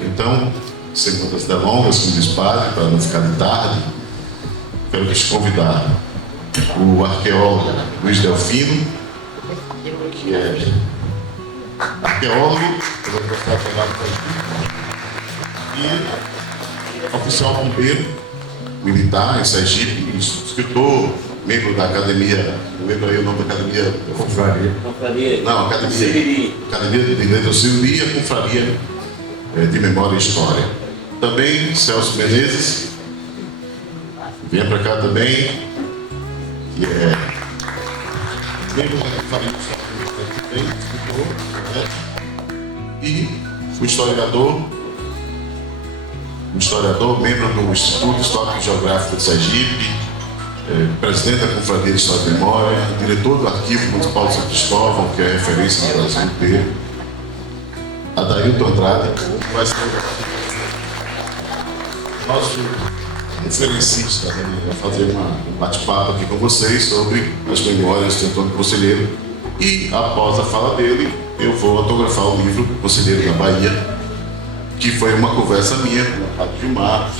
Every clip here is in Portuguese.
Então, sem muitas delongas, como diz o padre, para não ficar de tarde, quero lhes convidar o arqueólogo Luiz Delfino, que é arqueólogo, e oficial bombeiro militar em Sergipe, escritor, membro da academia, não lembro aí o nome da academia. Confraria. Não, Academia de Letras Siriri e a Confraria de Memória e História. Também Celso Menezes, venha para cá também, que é membro da Confraria de História, escritor, né? E o historiador, membro do Instituto Histórico e Geográfico de Sergipe, presidente da Confraria de História e Memória, diretor do Arquivo Municipal de São Cristóvão, que é referência no Brasil inteiro, Adailton Andrade, que vai ser nosso referencista, né? Vai fazer um bate-papo aqui com vocês sobre as memórias de Antônio Conselheiro. E após a fala dele, eu vou autografar o livro Conselheiro da Bahia, que foi uma conversa minha com o Padre Gilmar.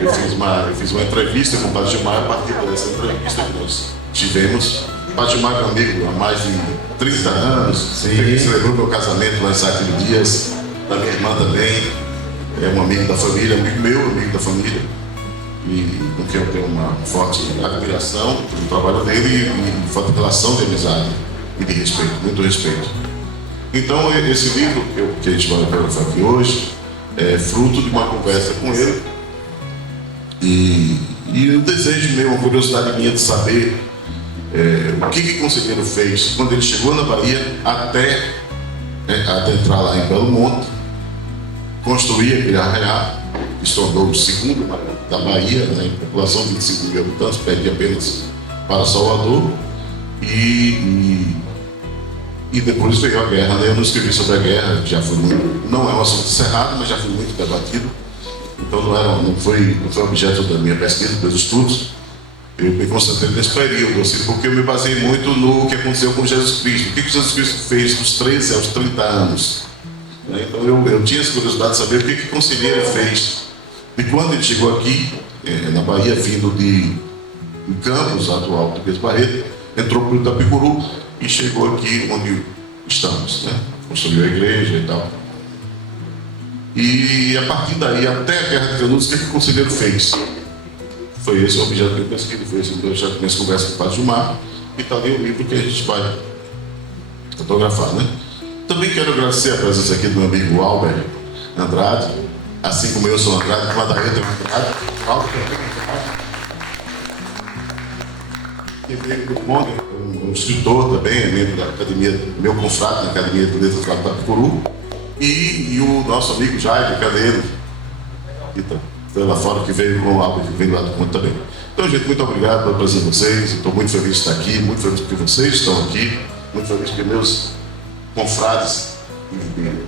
Eu fiz uma entrevista com o Padre Gilmar, a partir dessa entrevista que nós tivemos. O Padre Gilmar é meu amigo há mais de 30 anos, ele celebrou meu casamento lá em Sáquio Dias, da minha irmã também, é um amigo da família, amigo meu, amigo da família, e com quem eu tenho uma forte admiração pelo trabalho dele e forte relação de amizade e de respeito, muito respeito. Então, esse livro que a gente vai autografar aqui hoje é fruto de uma conversa com ele, e o desejo meu, uma curiosidade minha de saber o que o conselheiro fez quando ele chegou na Bahia até adentrar lá em Belo Monte, construir aquele arraial, que se tornou o segundo da Bahia, né, em população de 25 mil habitantes, perde apenas para Salvador, e depois veio a guerra, né? Eu não escrevi sobre a guerra, já foi não é um assunto encerrado, mas já foi muito debatido, então não foi objeto da minha pesquisa, dos estudos. Eu me concentrei nesse período, assim, porque eu me baseei muito no que aconteceu com Jesus Cristo. O que Jesus Cristo fez dos 13 aos 30 anos? Né? Então eu tinha essa curiosidade de saber o que o conselheiro fez. E quando ele chegou aqui, na Bahia, vindo de Campos, atual do Barreto, entrou para o Itapicuru e chegou aqui onde estamos, né? Construiu a igreja e tal. E a partir daí, até a Guerra de Canudos, o que o conselheiro fez? Foi esse o objeto que eu pesquisei, foi esse objeto que eu conversa com o Padre Gilmar, e está ali o livro que a gente vai fotografar, né? Também quero agradecer a presença aqui do meu amigo Albert Andrade, assim como eu sou Andrade, como a Daíta Andrade, Albert Andrade, que veio do Conde, um escritor também, membro da academia, meu confrade na Academia de Letras do Itapicuru, e o nosso amigo Jair Cadeiro, que foi lá fora, que veio com o Albert, que veio lá do Conde também. Então, gente, muito obrigado pela presença de vocês, estou muito feliz de estar aqui, muito feliz porque vocês estão aqui, muito feliz porque meus confrades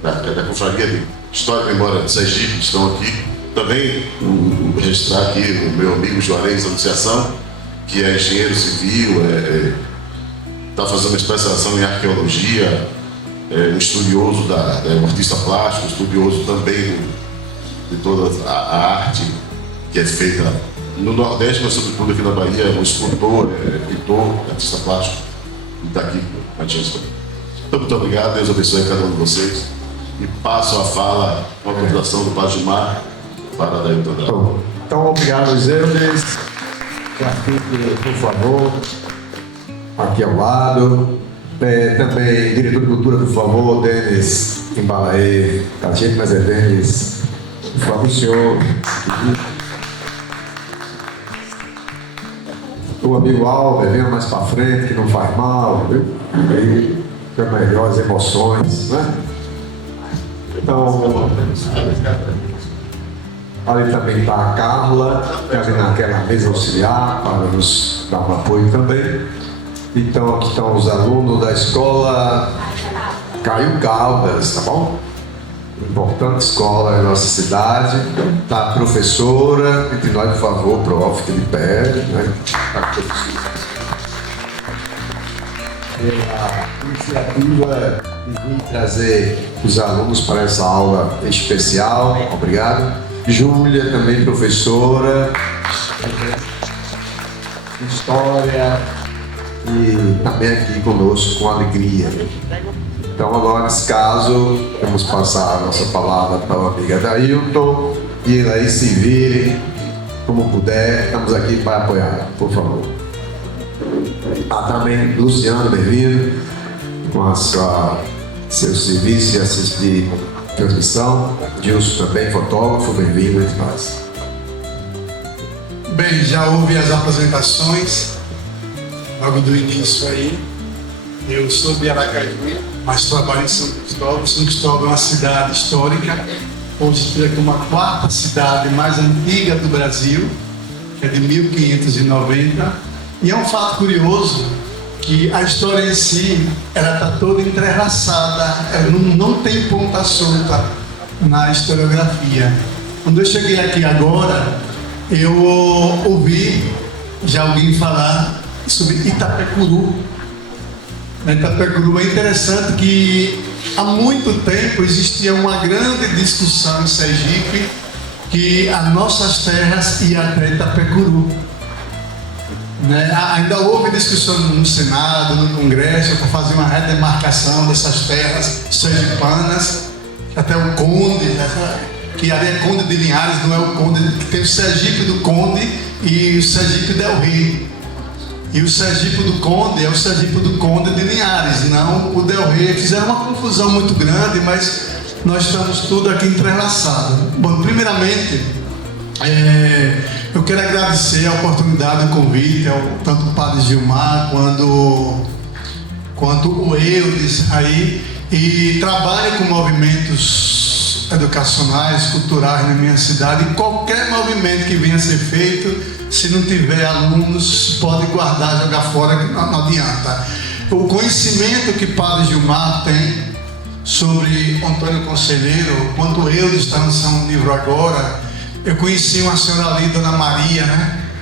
da Confraria de História e Memória de Sergipe estão aqui. Também registrar aqui o meu amigo Juarez Anunciação, que é engenheiro civil, está fazendo uma especialização em arqueologia, um estudioso, um artista plástico, estudioso também de toda a arte que é feita no Nordeste, mas sobretudo aqui na Bahia, um escultor, pintor, artista plástico, e está aqui com a gente também. Então, muito obrigado, Deus abençoe a cada um de vocês, e passo a fala com a convidação do Padre Gilmar para dar entrada. Então, obrigado, Zeudes. Já fique, por favor, aqui ao lado. Também, diretor de cultura, por favor, Denis Embalaê, tá gente, mas é Denis. Por favor, senhor. O amigo Albert, venha mais para frente, que não faz mal, viu? Aí fica melhor as emoções, né? Então, ali também está a Carla, que ali naquela mesa auxiliar, para nos dar um apoio também. Então, aqui estão os alunos da escola Caio Caldas, tá bom? Importante escola na nossa cidade. Tá a professora, entre nós, por favor, prof, que de pé, né? A iniciativa e vim trazer os alunos para essa aula especial. Obrigado. Júlia, também professora de História, e também aqui conosco com alegria. Então, agora, nesse caso, vamos passar a nossa palavra para o amigo Dailton, e ele aí se virem como puder. Estamos aqui para apoiar, por favor. Também Luciano, bem-vindo, com a seu serviço de assistir transmissão. Gilson também, fotógrafo, bem-vindo e mais. Bem, já houve as apresentações logo do início aí. Eu sou de Aracaju, mas trabalho em São Cristóvão. São Cristóvão é uma cidade histórica, hoje tida como a quarta cidade mais antiga do Brasil, que é de 1590. E é um fato curioso que a história em si, ela está toda entrelaçada, não tem ponta solta na historiografia. Quando eu cheguei aqui agora, eu ouvi já alguém falar sobre Itapecuru. Itapecuru é interessante que há muito tempo existia uma grande discussão em Sergipe que as nossas terras iam até Itapecuru. Ainda houve discussão no Senado, no Congresso, para fazer uma redemarcação dessas terras sergipanas, até o Conde, que ali é Conde de Linhares, não é o Conde, que tem o Sergipe do Conde e o Sergipe del Rei. E o Sergipe do Conde é o Sergipe do Conde de Linhares, não o del Rei. Fizeram uma confusão muito grande, mas nós estamos tudo aqui entrelaçados. Bom, primeiramente, eu quero agradecer a oportunidade, o convite, tanto o Padre Gilmar quanto o Eudes aí, e trabalho com movimentos educacionais, culturais na minha cidade. E qualquer movimento que venha a ser feito, se não tiver alunos, pode guardar, jogar fora, que não adianta. O conhecimento que Padre Gilmar tem sobre Antônio Conselheiro, quanto Eudes está lançando um livro agora. Eu conheci uma senhora ali, Dona Maria,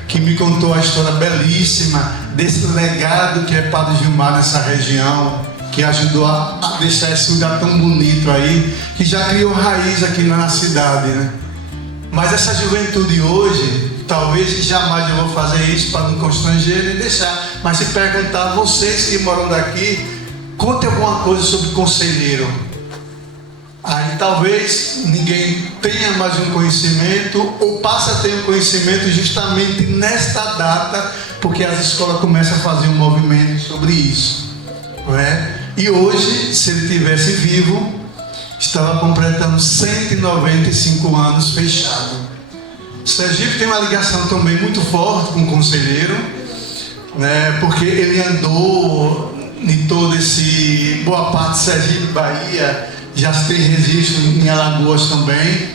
que me contou a história belíssima desse legado que é Padre Gilmar nessa região, que ajudou a deixar esse lugar tão bonito aí, que já criou raiz aqui na cidade, Mas essa juventude hoje, talvez jamais eu vou fazer isso para não constranger e deixar, mas se perguntar, vocês que moram daqui, conte alguma coisa sobre Conselheiro. Aí talvez ninguém tenha mais um conhecimento ou passe a ter um conhecimento justamente nesta data, porque as escolas começam a fazer um movimento sobre isso, não é? E hoje, se ele tivesse vivo, estava completando 195 anos fechado. Sergipe tem uma ligação também muito forte com o Conselheiro, porque ele andou em todo esse boa parte de Sergipe, Bahia. Já se tem registro em Alagoas também,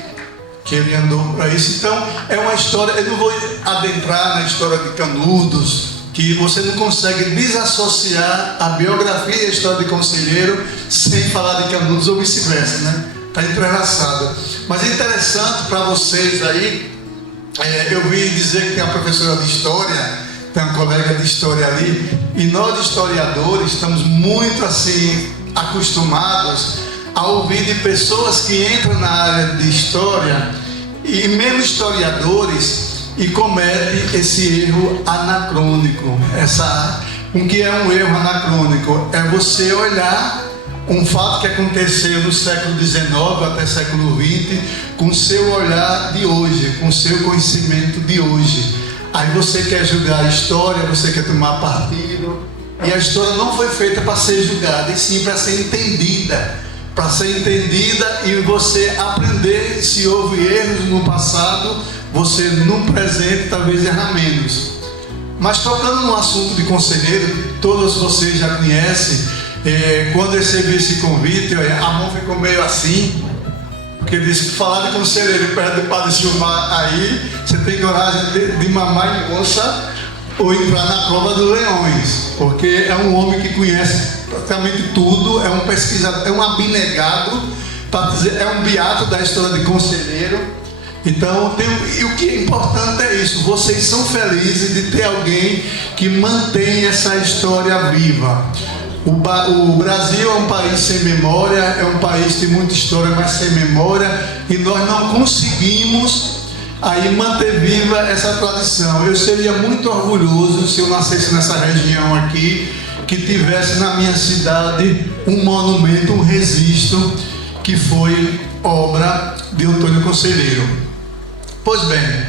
que ele andou para isso. Então, é uma história, eu não vou adentrar na história de Canudos, que você não consegue desassociar a biografia e a história de Conselheiro sem falar de Canudos ou vice-versa, Está entrelaçado. Mas é interessante para vocês aí, eu vi dizer que tem uma professora de História, tem um colega de História ali, e nós historiadores estamos muito assim acostumados a ouvir de pessoas que entram na área de História e mesmo historiadores e cometem esse erro anacrônico. O que é um erro anacrônico? É você olhar um fato que aconteceu no século XIX até século XX com o seu olhar de hoje, com o seu conhecimento de hoje. Aí você quer julgar a história, você quer tomar partido, e a história não foi feita para ser julgada, e sim para ser entendida. Para ser entendida e você aprender se houve erros no passado, você no presente talvez errar menos. Mas tocando no assunto de Conselheiro, todos vocês já conhecem. Quando eu recebi esse convite, a mão ficou meio assim, porque disse que falar de Conselheiro perto do Padre Gilmar aí, você tem coragem de mamar em onça ou entrar na prova dos leões, porque é um homem que conhece praticamente tudo, é um pesquisador, é um abnegado, para dizer, é um beato da história de Conselheiro. Então, e o que é importante é isso, vocês são felizes de ter alguém que mantém essa história viva. O Brasil é um país sem memória, é um país que tem muita história, mas sem memória, e nós não conseguimos aí manter viva essa tradição. Eu seria muito orgulhoso se eu nascesse nessa região aqui, que tivesse na minha cidade um monumento, um registro, que foi obra de Antônio Conselheiro. Pois bem,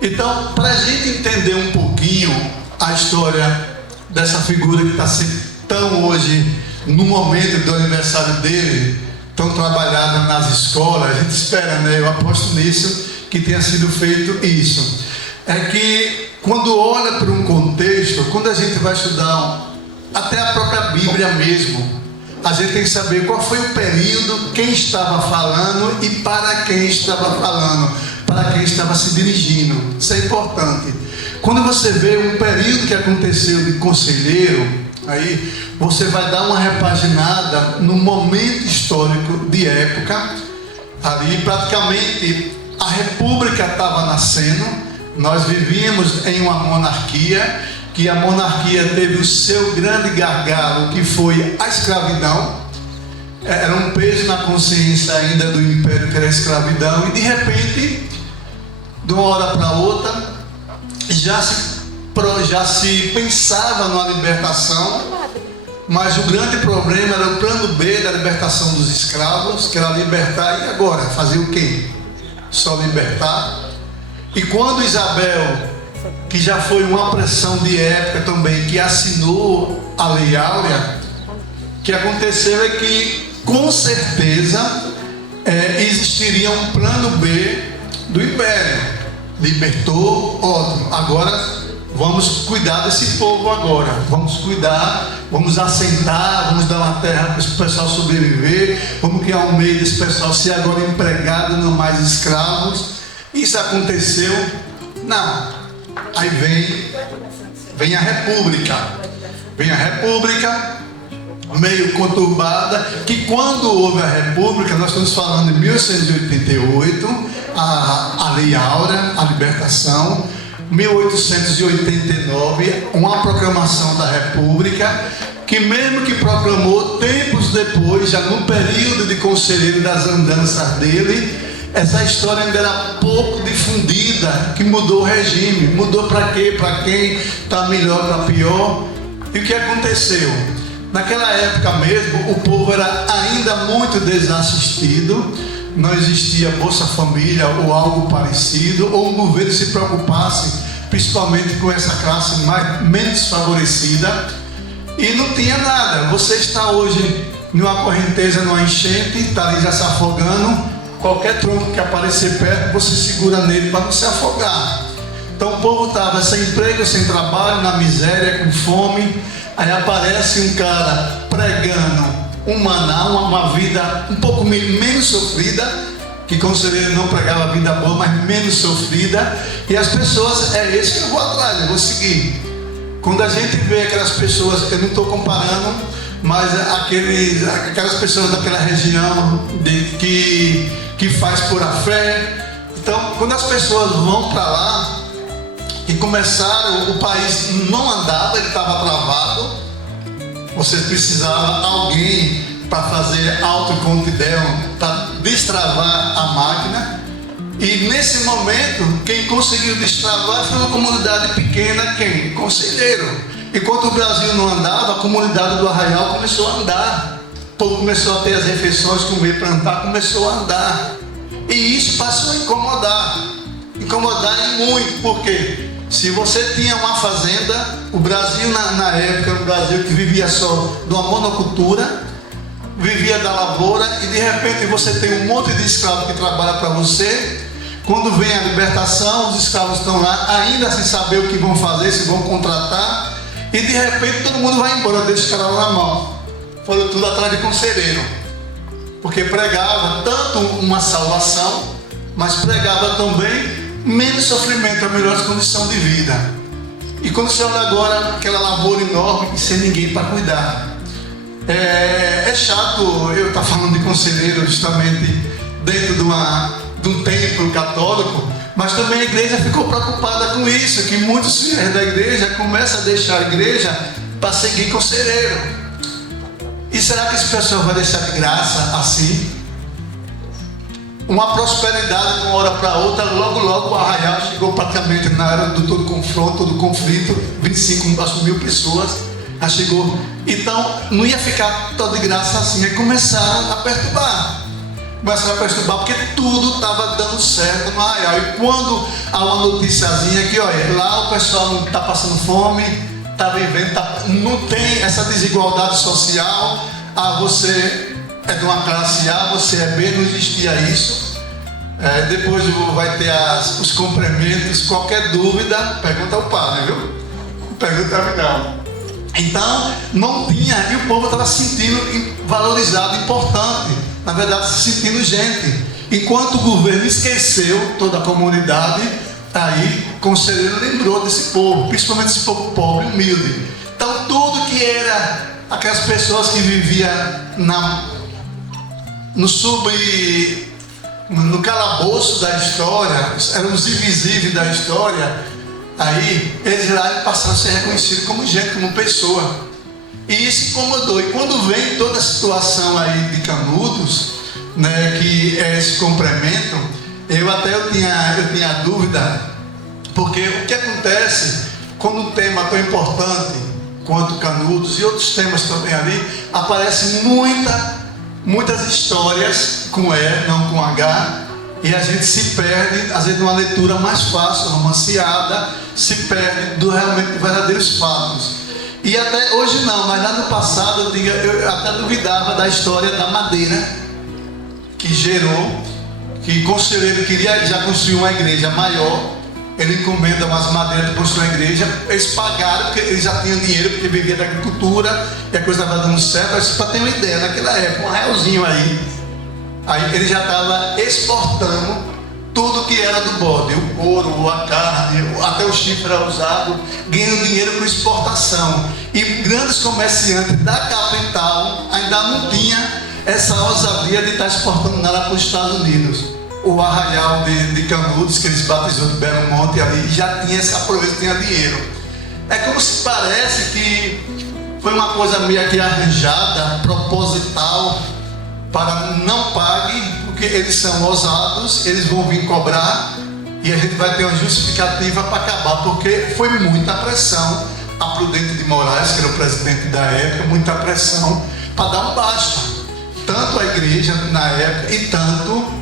então, para a gente entender um pouquinho a história dessa figura que está sendo tão hoje, no momento do aniversário dele, tão trabalhada nas escolas, a gente espera, né? Eu aposto nisso, que tenha sido feito isso. É que quando olha para um contexto, quando a gente vai estudar até a própria Bíblia mesmo, a gente tem que saber qual foi o período, quem estava falando e para quem estava falando, para quem estava se dirigindo. Isso é importante. Quando você vê um período que aconteceu de Conselheiro, aí você vai dar uma repaginada no momento histórico de época. Ali praticamente a república estava nascendo. Nós vivíamos em uma monarquia, que a monarquia teve o seu grande gargalo, que foi a escravidão. Era um peso na consciência ainda do império, que era a escravidão, e de repente, de uma hora para outra, já se pensava na libertação, mas o grande problema era o plano B da libertação dos escravos, que era libertar. E agora? Fazer o quê? Só libertar? E quando Isabel, que já foi uma pressão de época também, que assinou a Lei Áurea, o que aconteceu é que, com certeza, existiria um plano B do Império. Libertou, ótimo. Agora vamos cuidar desse povo agora. Vamos cuidar, vamos assentar, vamos dar uma terra para esse pessoal sobreviver, vamos criar um meio desse pessoal ser agora empregado, não mais escravos. Isso aconteceu? Não. Aí vem a República. Vem a República, meio conturbada, que quando houve a República, nós estamos falando de 1888, a Lei Áurea, a libertação, 1889, uma proclamação da República, que mesmo que proclamou tempos depois, já no período de Conselheiro, das andanças dele, essa história ainda era pouco difundida, que mudou o regime. Mudou para quê? Para quem? Está melhor, para pior. E o que aconteceu? Naquela época mesmo, o povo era ainda muito desassistido, não existia Bolsa Família ou algo parecido, ou o governo se preocupasse principalmente com essa classe menos favorecida, e não tinha nada. Você está hoje numa correnteza, numa enchente, está ali já se afogando, qualquer tronco que aparecer perto, você segura nele para não se afogar. Então o povo estava sem emprego, sem trabalho, na miséria, com fome. Aí aparece um cara pregando um maná, uma vida um pouco menos sofrida, que Conselheiro não pregava vida boa, mas menos sofrida. E as pessoas, é esse que eu vou atrás, eu vou seguir. Quando a gente vê aquelas pessoas, eu não estou comparando, mas aquelas pessoas daquela região que faz por a fé. Então, quando as pessoas vão para lá e começaram, o país não andava, ele estava travado. Você precisava alguém para fazer autocontidão, para destravar a máquina. E nesse momento, quem conseguiu destravar foi uma comunidade pequena, quem? Conselheiro. Enquanto o Brasil não andava, a comunidade do Arraial começou a andar. O povo começou a ter as refeições, comer, plantar, começou a andar. E isso passou a incomodar. Incomodar e muito, por quê? Se você tinha uma fazenda, o Brasil na época, o Brasil que vivia só de uma monocultura, vivia da lavoura, e de repente você tem um monte de escravos que trabalham para você. Quando vem a libertação, os escravos estão lá, ainda sem saber o que vão fazer, se vão contratar, e de repente todo mundo vai embora, deixa os caras lá na mão. Foram tudo atrás de Conselheiro, porque pregava tanto uma salvação, mas pregava também menos sofrimento, a melhor condição de vida. E quando você olha agora aquela lavoura enorme e sem ninguém para cuidar, é chato eu estar falando de Conselheiro justamente dentro de um templo católico, mas também a igreja ficou preocupada com isso, que muitos filhos da igreja começam a deixar a igreja para seguir Conselheiro. E será que esse pessoal vai deixar de graça assim? Uma prosperidade de uma hora para outra, logo o Arraial chegou praticamente na era do todo confronto, do conflito, 25 mil pessoas, já chegou. Então não ia ficar todo de graça assim, aí começaram a perturbar. Porque tudo estava dando certo no Arraial. E quando há uma noticiazinha que, olha, lá o pessoal não está passando fome, está vivendo, não tem essa desigualdade social, você é de uma classe A, você é B, não existia isso. Depois vai ter os complementos, qualquer dúvida, pergunta ao padre, viu? Pergunta a mim não. Então, não tinha, e o povo estava se sentindo valorizado, importante, na verdade se sentindo gente. Enquanto o governo esqueceu toda a comunidade, aí o conselheiro lembrou desse povo, principalmente esse povo pobre, humilde. Então, tudo que era aquelas pessoas que viviam no calabouço da história, eram os invisíveis da história, aí eles lá passaram a ser reconhecidos como gente, como pessoa. E isso incomodou. E quando vem toda a situação aí de Canudos, né, que é esse complemento, eu tinha dúvida, porque o que acontece quando um tema tão importante quanto Canudos e outros temas também ali, aparecem muitas histórias com E, não com H, e a gente se perde, às vezes, numa leitura mais fácil, romanceada, se perde do realmente verdadeiros fatos. E até hoje não, mas lá no passado eu até duvidava da história da madeira que gerou, que o conselheiro queria já construir uma igreja maior, ele encomenda umas madeiras para construir uma igreja, eles pagaram porque eles já tinham dinheiro, porque vivia da agricultura e a coisa estava dando certo. Para ter uma ideia, naquela época, um realzinho aí ele já estava exportando tudo que era do bode, o couro, a carne, até o chifre era usado, ganhando dinheiro com exportação. E grandes comerciantes da capital ainda não tinham essa ousadia de estar exportando nada para os Estados Unidos. O Arraial de Canudos, que eles batizou de Belo Monte ali, já tinha essa proeza, tinha dinheiro. É como se parece que foi uma coisa meio que arranjada, proposital, para não pague, porque eles são ousados, eles vão vir cobrar e a gente vai ter uma justificativa para acabar, porque foi muita pressão. A Prudente de Moraes, que era o presidente da época, muita pressão para dar um basta. Tanto a igreja na época e tanto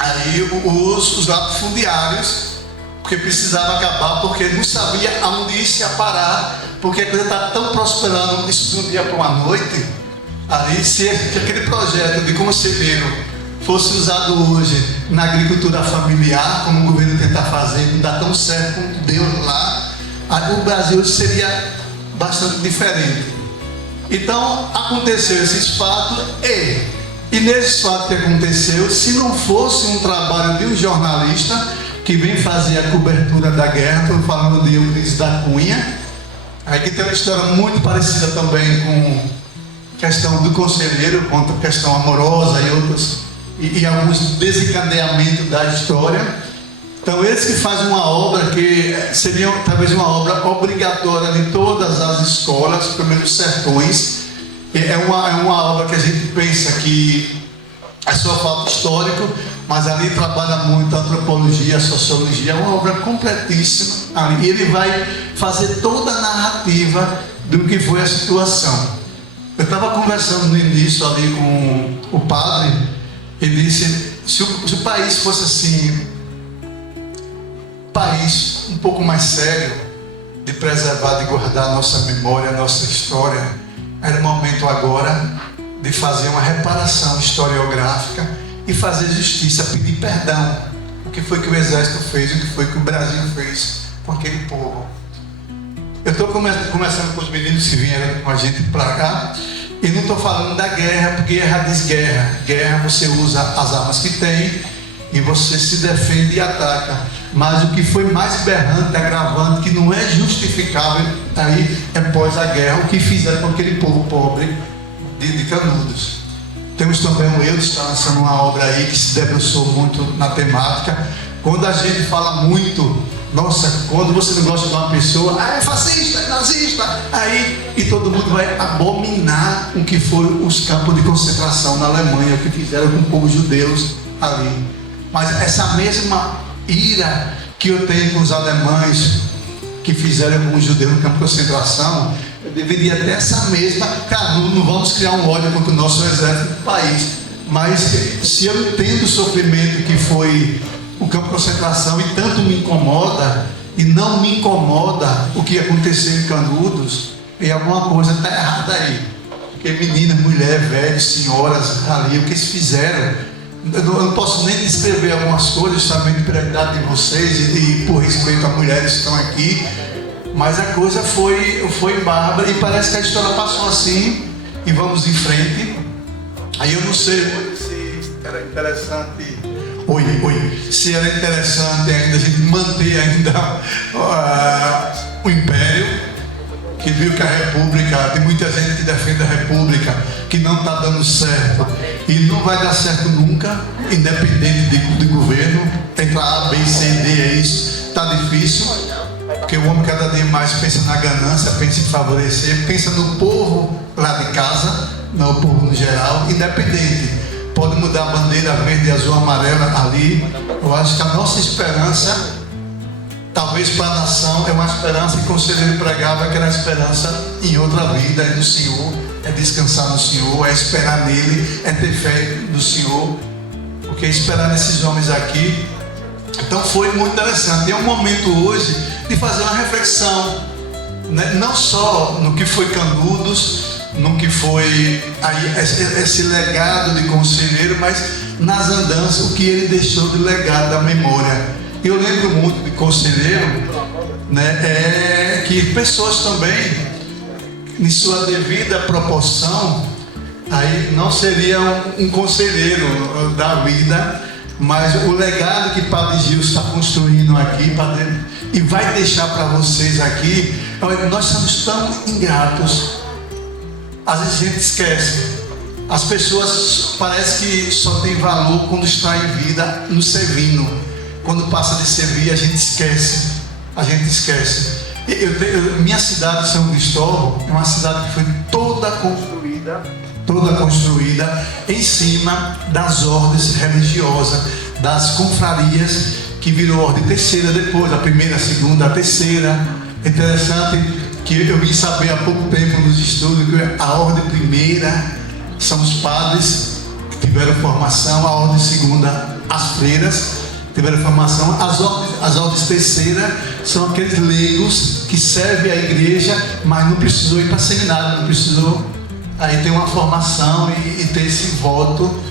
aí os latifundiários, porque precisava acabar, porque não sabia aonde isso ia parar, porque a coisa está tão prosperando, isso de um dia para uma noite. Ali, se aquele projeto de conselheiro fosse usado hoje na agricultura familiar, como o governo tenta fazer, não dá tão certo como deu lá, o Brasil seria bastante diferente. Então, aconteceu esses fatos e nesses fatos que aconteceu, se não fosse um trabalho de um jornalista que vem fazer a cobertura da guerra, estou falando de Euclides da Cunha, aí que tem uma história muito parecida também com questão do conselheiro, quanto a questão amorosa e outros, e alguns desencadeamentos da história. Então eles que fazem uma obra que seria talvez uma obra obrigatória de todas as escolas, pelo menos sertões. É uma obra que a gente pensa que é só fato histórico, mas ali trabalha muito a antropologia, a sociologia, é uma obra completíssima. Ali ele vai fazer toda a narrativa do que foi a situação. Eu estava conversando no início ali com o padre, ele disse, se o país fosse assim, país um pouco mais sério, de preservar, de guardar a nossa memória, a nossa história, era o momento agora de fazer uma reparação historiográfica e fazer justiça, pedir perdão. O que foi que o Exército fez, o que foi que o Brasil fez com aquele povo. Eu estou conversando com os meninos que vieram com a gente para cá e não estou falando da guerra, porque guerra diz guerra. Guerra você usa as armas que tem e você se defende e ataca. Mas o que foi mais berrante, agravante, que não é justificável, aí é pós a guerra, o que fizeram com aquele povo pobre de Canudos. Temos também o Eudes, que está lançando uma obra aí que se debruçou muito na temática. Quando a gente fala muito Nossa, quando você não gosta de uma pessoa, é fascista, é nazista, aí e todo mundo vai abominar o que foram os campos de concentração na Alemanha, o que fizeram com o povo judeus ali. Mas essa mesma ira que eu tenho com os alemães que fizeram com os judeus no campo de concentração, eu deveria ter essa mesma. Cara, não vamos criar um ódio contra o nosso exército do país, mas se eu entendo o sofrimento que foi o campo de concentração e tanto me incomoda, e não me incomoda o que aconteceu em Canudos, e alguma coisa está errada aí. Porque meninas, mulheres, velhos, senhoras ali, o que eles fizeram, eu não posso nem descrever algumas coisas, justamente pela idade de vocês e por respeito às mulheres que estão aqui, mas a coisa foi bárbara e parece que a história passou assim e vamos em frente. Aí eu não sei se era interessante. Se era interessante ainda a gente manter ainda o Império, que viu que a República, tem muita gente que defende a República, que não está dando certo e não vai dar certo nunca, independente de governo. Entrar A, B, C, D, é isso, está difícil, porque o homem cada dia mais pensa na ganância, pensa em favorecer, pensa no povo lá de casa, não o povo no geral, independente. Pode mudar a bandeira verde, azul, amarela ali. Eu acho que a nossa esperança, talvez para a nação, é uma esperança que o conselheiro pregava, que era a esperança em outra vida, é no Senhor, é descansar no Senhor, é esperar nele, é ter fé no Senhor, porque esperar nesses homens aqui. Então foi muito interessante. É um momento hoje de fazer uma reflexão, né? Não só no que foi Canudos, no que foi aí esse legado de conselheiro, mas nas andanças, o que ele deixou de legado da memória. Eu lembro muito de conselheiro, né, que pessoas também, em sua devida proporção, aí não seria um conselheiro da vida, mas o legado que Padre Gil está construindo aqui, e vai deixar para vocês aqui, nós somos tão ingratos. Às vezes a gente esquece. As pessoas parece que só tem valor quando está em vida, no servindo. Quando passa de servir, a gente esquece. Minha cidade, São Cristóvão, é uma cidade que foi toda construída em cima das ordens religiosas, das confrarias, que virou ordem terceira depois, a primeira, a segunda, a terceira. É interessante que eu vim saber há pouco tempo nos estudos que a ordem primeira são os padres que tiveram formação, a ordem segunda, as freiras tiveram formação, as ordens terceiras são aqueles leigos que servem à igreja, mas não precisou ir para seminário, não precisou aí ter uma formação e ter esse voto.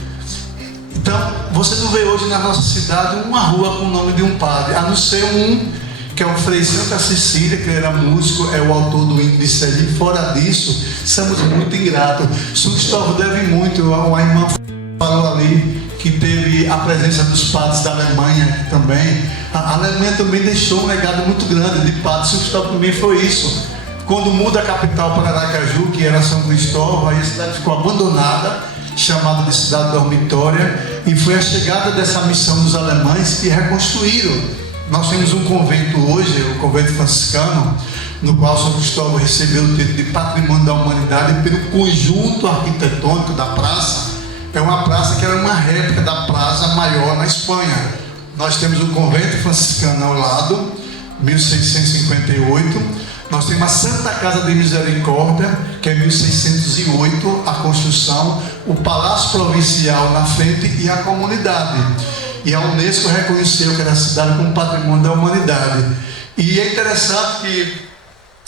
Então, você não vê hoje na nossa cidade uma rua com o nome de um padre, a não ser um que é o Frei Santa Cecília, que era músico, é o autor do hino de Sergipe. Fora disso, somos muito ingratos. São Cristóvão deve muito. A irmã falou ali que teve a presença dos padres da Alemanha também. A Alemanha também deixou um legado muito grande de padres. São Cristóvão também foi isso. Quando muda a capital para Aracaju, que era São Cristóvão, aí a cidade ficou abandonada, chamada de cidade dormitória, e foi a chegada dessa missão dos alemães que reconstruíram. Nós temos um convento hoje, o convento franciscano, no qual São Cristóvão recebeu o título de Patrimônio da Humanidade pelo conjunto arquitetônico da praça. É uma praça que era uma réplica da Praça Maior na Espanha. Nós temos um convento franciscano ao lado, 1658. Nós temos a Santa Casa de Misericórdia, que é 1608, a construção, o Palácio Provincial na frente e a comunidade. E a Unesco reconheceu aquela cidade como Patrimônio da Humanidade. E é interessante que,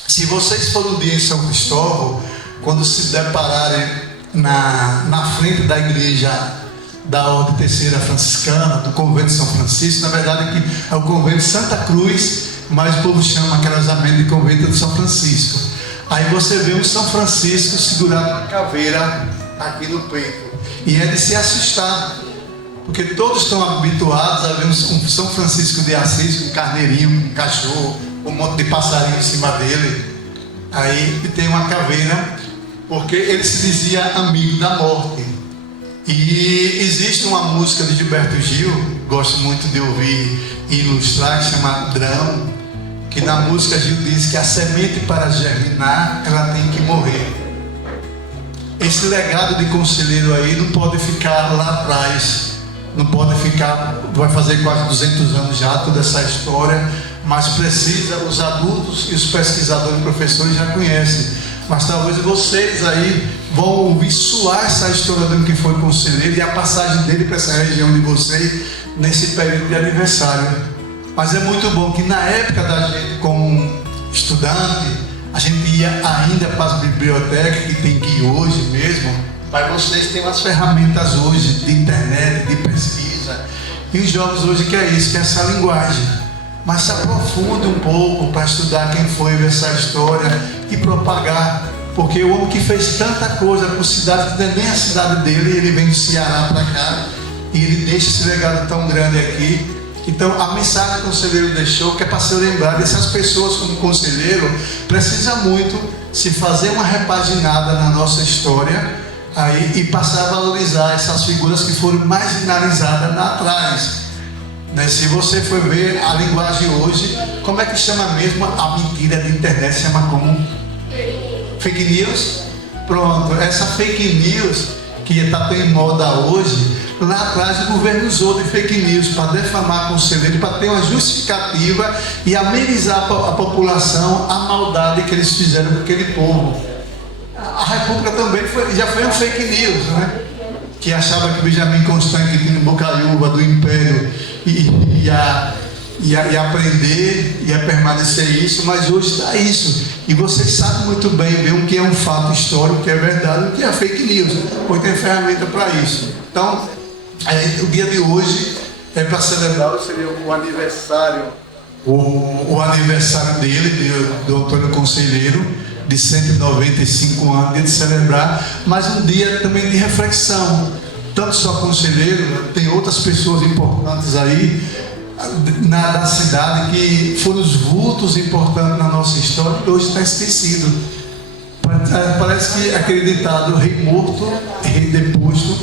se vocês forem um dia em São Cristóvão, quando se depararem na frente da igreja da Ordem Terceira Franciscana, do Convento de São Francisco, na verdade aqui é o Convento de Santa Cruz, mas o povo chama carinhosamente de Convento de São Francisco. Aí você vê um São Francisco segurando uma caveira aqui no peito. E é de se assustar, porque todos estão habituados a ver um São Francisco de Assis com um carneirinho, com um cachorro, um monte de passarinho em cima dele. Aí tem uma caveira, porque ele se dizia amigo da morte. E existe uma música de Gilberto Gil, gosto muito de ouvir e ilustrar, que chama Drão, que na música Gil diz que a semente para germinar, ela tem que morrer. Esse legado de conselheiro aí não pode ficar lá atrás, não pode ficar, vai fazer quase 200 anos já toda essa história, mas precisa, os adultos e os pesquisadores e professores já conhecem, mas talvez vocês aí vão ouvir soar essa história do que foi conselheiro e a passagem dele para essa região de vocês nesse período de aniversário. Mas é muito bom que na época da gente como estudante, a gente ia ainda para as bibliotecas que tem que ir hoje mesmo, mas vocês têm as ferramentas hoje de internet, de pesquisa, e os jovens hoje que é isso, que é essa linguagem. Mas se aprofunde um pouco para estudar quem foi essa história e propagar, porque o homem que fez tanta coisa por cidade que não é nem a cidade dele, ele vem do Ceará para cá e ele deixa esse legado tão grande aqui. Então a mensagem que o conselheiro deixou, que é para ser lembrado, essas pessoas como conselheiro precisa muito se fazer uma repaginada na nossa história aí, e passar a valorizar essas figuras que foram marginalizadas lá atrás. Né? Se você for ver a linguagem hoje, como é que chama mesmo a mentira da internet? Chama como? Fake news? Pronto, essa fake news que está tão em moda hoje, lá atrás o governo usou de fake news para defamar conselheiro, para ter uma justificativa e amenizar a população a maldade que eles fizeram com aquele povo. A República também já foi um fake news, né? Que achava que Benjamin Constant, que tinha Bocaiúva do Império, ia aprender, ia permanecer isso, mas hoje está isso. E vocês sabem muito bem ver o que é um fato histórico, o que é verdade, o que é fake news, pois tem ferramenta para isso. Então, o dia de hoje é para celebrar, seria o aniversário, o aniversário dele, do Antônio Conselheiro, de 195 anos, dia de celebrar, mas um dia também de reflexão. Tanto só conselheiro, tem outras pessoas importantes aí da cidade que foram os vultos importantes na nossa história, que hoje está esquecido. Parece que aquele ditado, rei morto, rei deposto,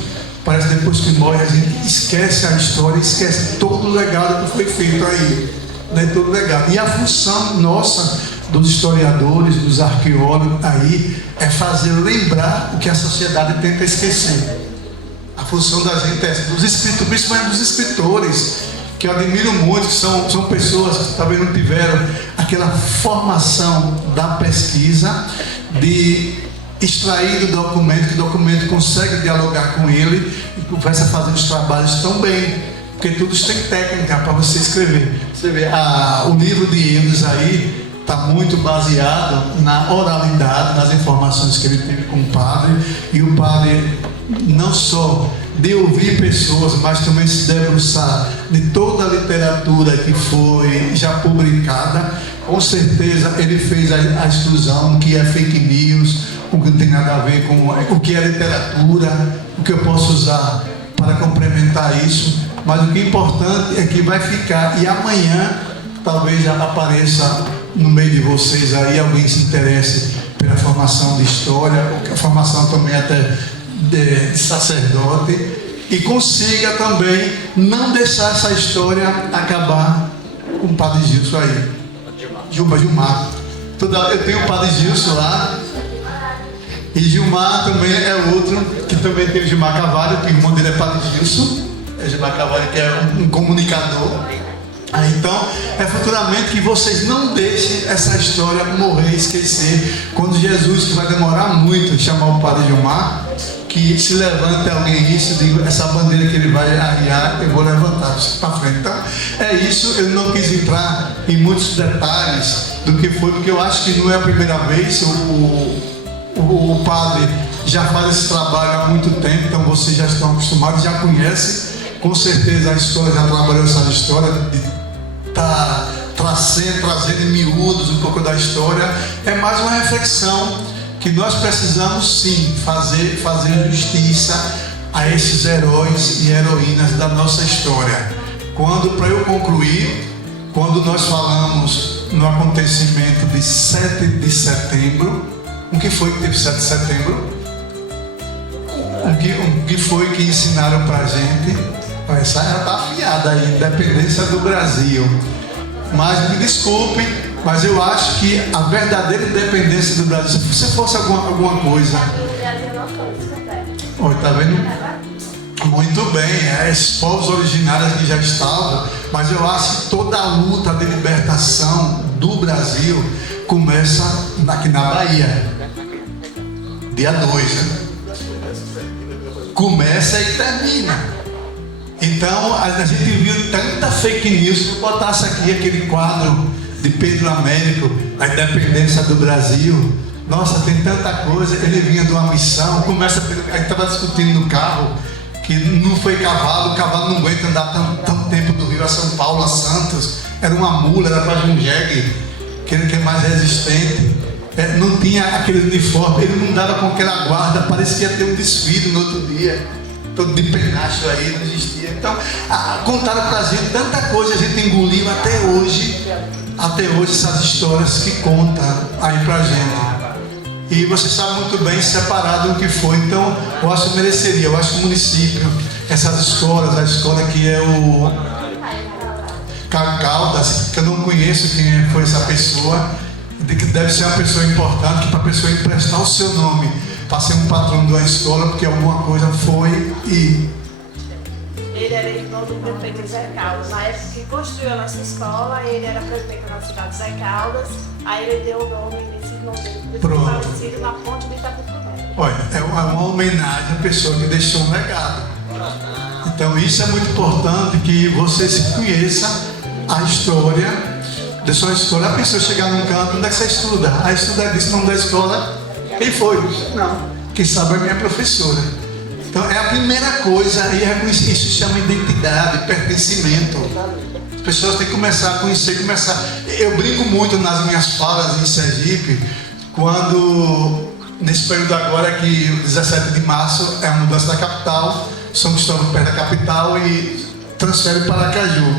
parece que depois que morre a gente esquece a história, esquece todo o legado que foi feito aí, né? Todo o legado. E a função nossa, dos historiadores, dos arqueólogos aí, é fazer lembrar o que a sociedade tenta esquecer. A função da gente é essa, dos escritores, principalmente dos escritores, que eu admiro muito, que são pessoas que talvez não tiveram aquela formação da pesquisa, de extrair do documento, que o documento consegue dialogar com ele e começa a fazer os trabalhos tão bem, porque todos têm técnica para você escrever. Você vê, o livro de Eudes aí está muito baseado na oralidade, nas informações que ele teve com o padre, e o padre não só de ouvir pessoas, mas também se debruçar de toda a literatura que foi já publicada. Com certeza ele fez a exclusão, o que é fake news, o que não tem nada a ver com o que é literatura, o que eu posso usar para complementar isso, mas o que é importante é que vai ficar, e amanhã talvez já apareça no meio de vocês aí alguém se interesse pela formação de história, ou a formação também até de sacerdote, e consiga também não deixar essa história acabar com o padre Gilson aí. Gilmar. Eu tenho o padre Gilson lá, e Gilmar também é outro, que também tem o Gilmar Carvalho, que o irmão dele é padre Gilson, é Gilmar Carvalho, que é um comunicador. Então, é futuramente que vocês não deixem essa história morrer, esquecer. Quando Jesus, que vai demorar muito, chamar o padre Gilmar, que se levante alguém isso, digo, essa bandeira que ele vai arriar, eu vou levantar para frente. Então, é isso. Eu não quis entrar em muitos detalhes do que foi, porque eu acho que não é a primeira vez. O padre já faz esse trabalho há muito tempo, então vocês já estão acostumados, já conhecem. Com certeza a história já trabalhou essa história de está trazendo em miúdos um pouco da história. É mais uma reflexão que nós precisamos sim fazer justiça a esses heróis e heroínas da nossa história. Para eu concluir, quando nós falamos no acontecimento de 7 de setembro, o que foi que teve 7 de setembro? o que foi que ensinaram pra gente. Essa já tá afiada aí, independência do Brasil. Mas me desculpe, mas eu acho que a verdadeira independência do Brasil, se você fosse alguma coisa. Oi, tá vendo? Muito bem, esses povos originários que já estavam, mas eu acho que toda a luta de libertação do Brasil começa aqui na Bahia, dia 2, né? Começa e termina. Então a gente viu tanta fake news. Se eu botasse aqui aquele quadro de Pedro Américo, a independência do Brasil, nossa, tem tanta coisa. Ele vinha de uma missão, começa, a gente estava discutindo no carro, que não foi cavalo, o cavalo não aguenta andar tanto tempo do Rio a São Paulo, a Santos, era uma mula, era quase um jegue, que é mais resistente, não tinha aquele uniforme, ele não dava com aquela guarda, parecia ter um desfile no outro dia, todo de penacho aí, não existia. Então, contaram pra gente tanta coisa, a gente engoliu até hoje essas histórias que contam aí pra gente. E você sabe muito bem separado o que foi. Então, eu acho que mereceria, eu acho que o município, essas escolas, a escola que é o Caldas, que eu não conheço quem foi essa pessoa, que deve ser uma pessoa importante, que para a pessoa emprestar o seu nome para ser um patrão de uma escola, porque alguma coisa foi e... Ele era irmão do prefeito Zé Caldas. Na época que construiu a nossa escola, ele era prefeito na cidade de Zé Caldas, aí ele deu o nome desse irmão dele, que foi falecido na ponte de Itapicuré. Olha, é uma homenagem à pessoa que deixou um legado. Então isso é muito importante, que você se conheça a história da sua escola. A pessoa chegar num canto, onde é que você estuda? Ah, estudar disse o nome da escola. Quem foi? Não. Quem sabe é a minha professora. Então é a primeira coisa, e reconhecer, isso se chama identidade, pertencimento. As pessoas têm que começar a conhecer, Eu brinco muito nas minhas falas em Sergipe, quando, nesse período agora, que o 17 de março é a mudança da capital, São Cristóvão perto da capital e transfere para Aracaju.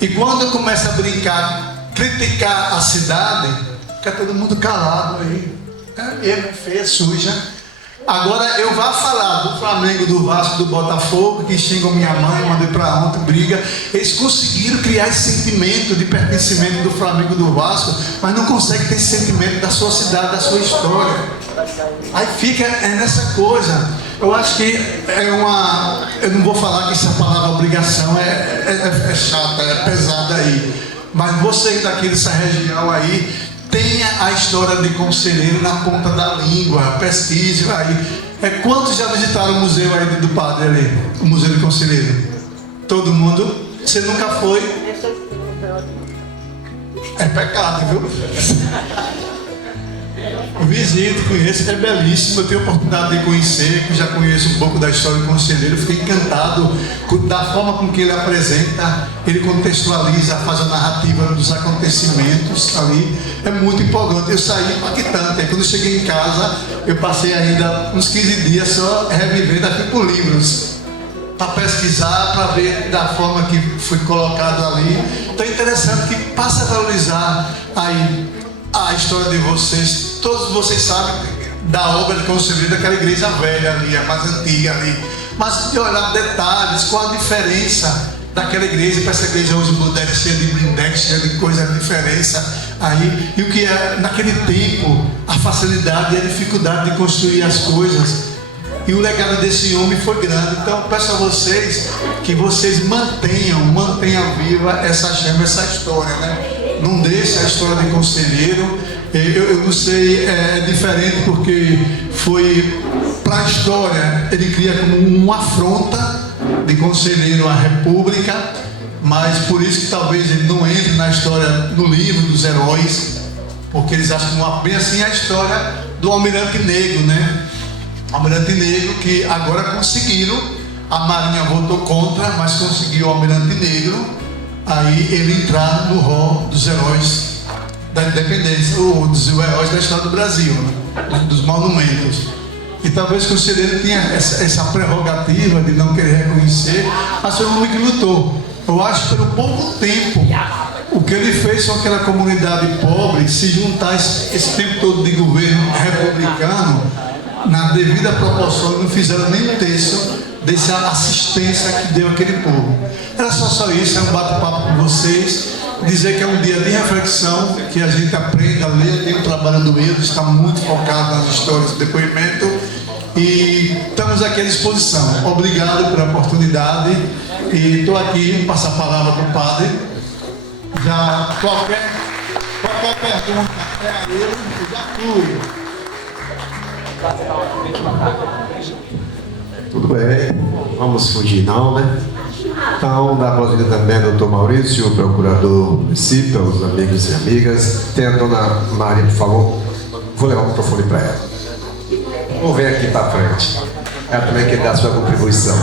E quando eu começo a brincar, criticar a cidade, fica todo mundo calado aí. É feia, suja. Agora eu vou falar do Flamengo, do Vasco, do Botafogo, que xingam minha mãe, mandei pra ontem, briga. Eles conseguiram criar esse sentimento de pertencimento do Flamengo e do Vasco, mas não conseguem ter esse sentimento da sua cidade, da sua história. Aí fica nessa coisa. Eu acho que eu não vou falar que essa palavra obrigação é chata, é pesada aí. Mas vocês daqui dessa região aí, tenha a história de Conselheiro na ponta da língua, pesquise aí. Quantos já visitaram o museu aí do padre ali? O Museu de Conselheiro? Todo mundo? Você nunca foi? É pecado, viu? Visito, conheço, é belíssimo. Eu tenho a oportunidade de conhecer, que já conheço um pouco da história do Conselheiro. Fiquei encantado da forma com que ele apresenta, ele contextualiza, faz a narrativa dos acontecimentos ali. É muito empolgante. Eu saí impactante. Aí quando eu cheguei em casa, eu passei ainda uns 15 dias só revivendo aqui por livros, para pesquisar, para ver da forma que foi colocado ali. Então é interessante que passa a valorizar aí a história de vocês. Todos vocês sabem da obra de Conselheiro, daquela igreja velha ali, a mais antiga ali. Mas de olhar detalhes, qual a diferença daquela igreja para essa igreja hoje moderna, cheia de blindex, cheia de coisa, de diferença aí. E o que é, naquele tempo, a facilidade e a dificuldade de construir as coisas. E o legado desse homem foi grande. Então peço a vocês que vocês mantenham viva essa chama, essa história, né? Não deixe a história de Conselheiro. Eu não sei, é diferente porque foi para a história, ele cria como uma afronta de Conselheiro à República, mas por isso que talvez ele não entre na história, no livro dos heróis, porque eles acham bem assim a história do Almirante Negro, né? Almirante Negro, que agora conseguiram, a Marinha votou contra, mas conseguiu o Almirante Negro, aí ele entrar no rol dos heróis da independência, ou dos heróis da história do Brasil, né? Dos monumentos. E talvez o Conselheiro tinha essa prerrogativa de não querer reconhecer, mas foi um homem que lutou. Eu acho que pelo pouco tempo, o que ele fez com aquela comunidade pobre, se juntar esse tempo todo de governo republicano, na devida proporção, não fizeram nem um terço dessa assistência que deu aquele povo. Era só isso, é um bate-papo com vocês, dizer que é um dia de reflexão, que a gente aprenda a ler. Tem o trabalho do Eudes, está muito focado nas histórias do depoimento, e estamos aqui à disposição. Obrigado pela oportunidade, e estou aqui, vou passar a palavra para o padre. Já qualquer pergunta é a ele, eu já fui. Tudo bem, vamos fugir não, né? Então, dá boas-vindas também ao doutor Maurício, o procurador do município, aos amigos e amigas. Tem a dona Maria, por favor. Vou levar o microfone para ela. Vou vir aqui para frente. Ela também quer dar a sua contribuição.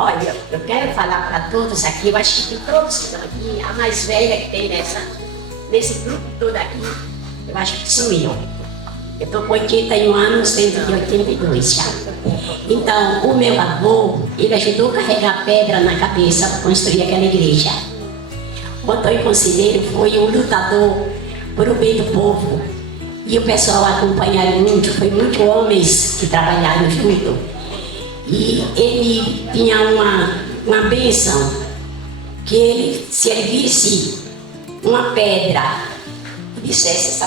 Olha, eu quero falar para todos aqui, eu acho que todos que estão aqui, a mais velha que tem nesse grupo todo aqui, eu acho que sou eu. Eu estou com 81 anos, dentro de 82 já. Então, o meu avô, ele ajudou a carregar pedra na cabeça para construir aquela igreja. O Antônio Conselheiro foi um lutador por o bem do povo. E o pessoal acompanharam muito, foi muitos homens que trabalharam junto. E ele tinha uma bênção, que ele, se ele visse uma pedra, e dissesse,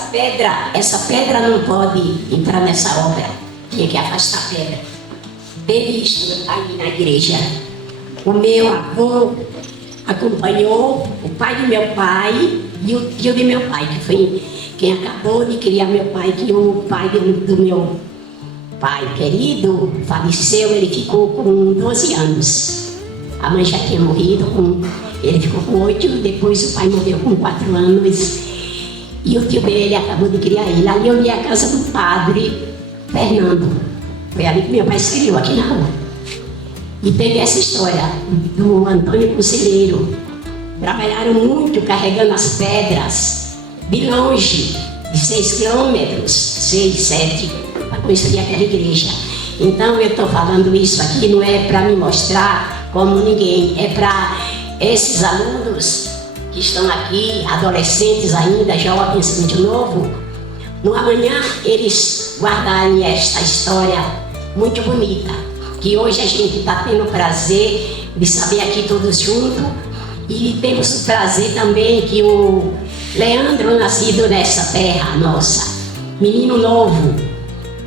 essa pedra não pode entrar nessa obra, tinha que afastar a pedra. Teve isso aí na igreja. O meu avô acompanhou o pai do meu pai e o tio do meu pai, que foi quem acabou de criar meu pai, que o pai do meu pai querido faleceu, ele ficou com 12 anos. A mãe já tinha morrido, ele ficou com 8, depois o pai morreu com 4 anos. E o tio dele acabou de criar ele. Ali eu vi a casa do padre Fernando. Foi ali que meu pai se criou, aqui na rua. E teve essa história do Antônio Conselheiro. Trabalharam muito carregando as pedras de longe, de 6 quilômetros, 6, 7, para construir aquela igreja. Então eu estou falando isso aqui, não é para me mostrar como ninguém, é para esses alunos que estão aqui, adolescentes ainda, jovens, muito novo, no amanhã eles guardarem esta história muito bonita, que hoje a gente está tendo o prazer de saber aqui todos juntos, e temos o prazer também que o Leandro, nascido nessa terra nossa, menino novo,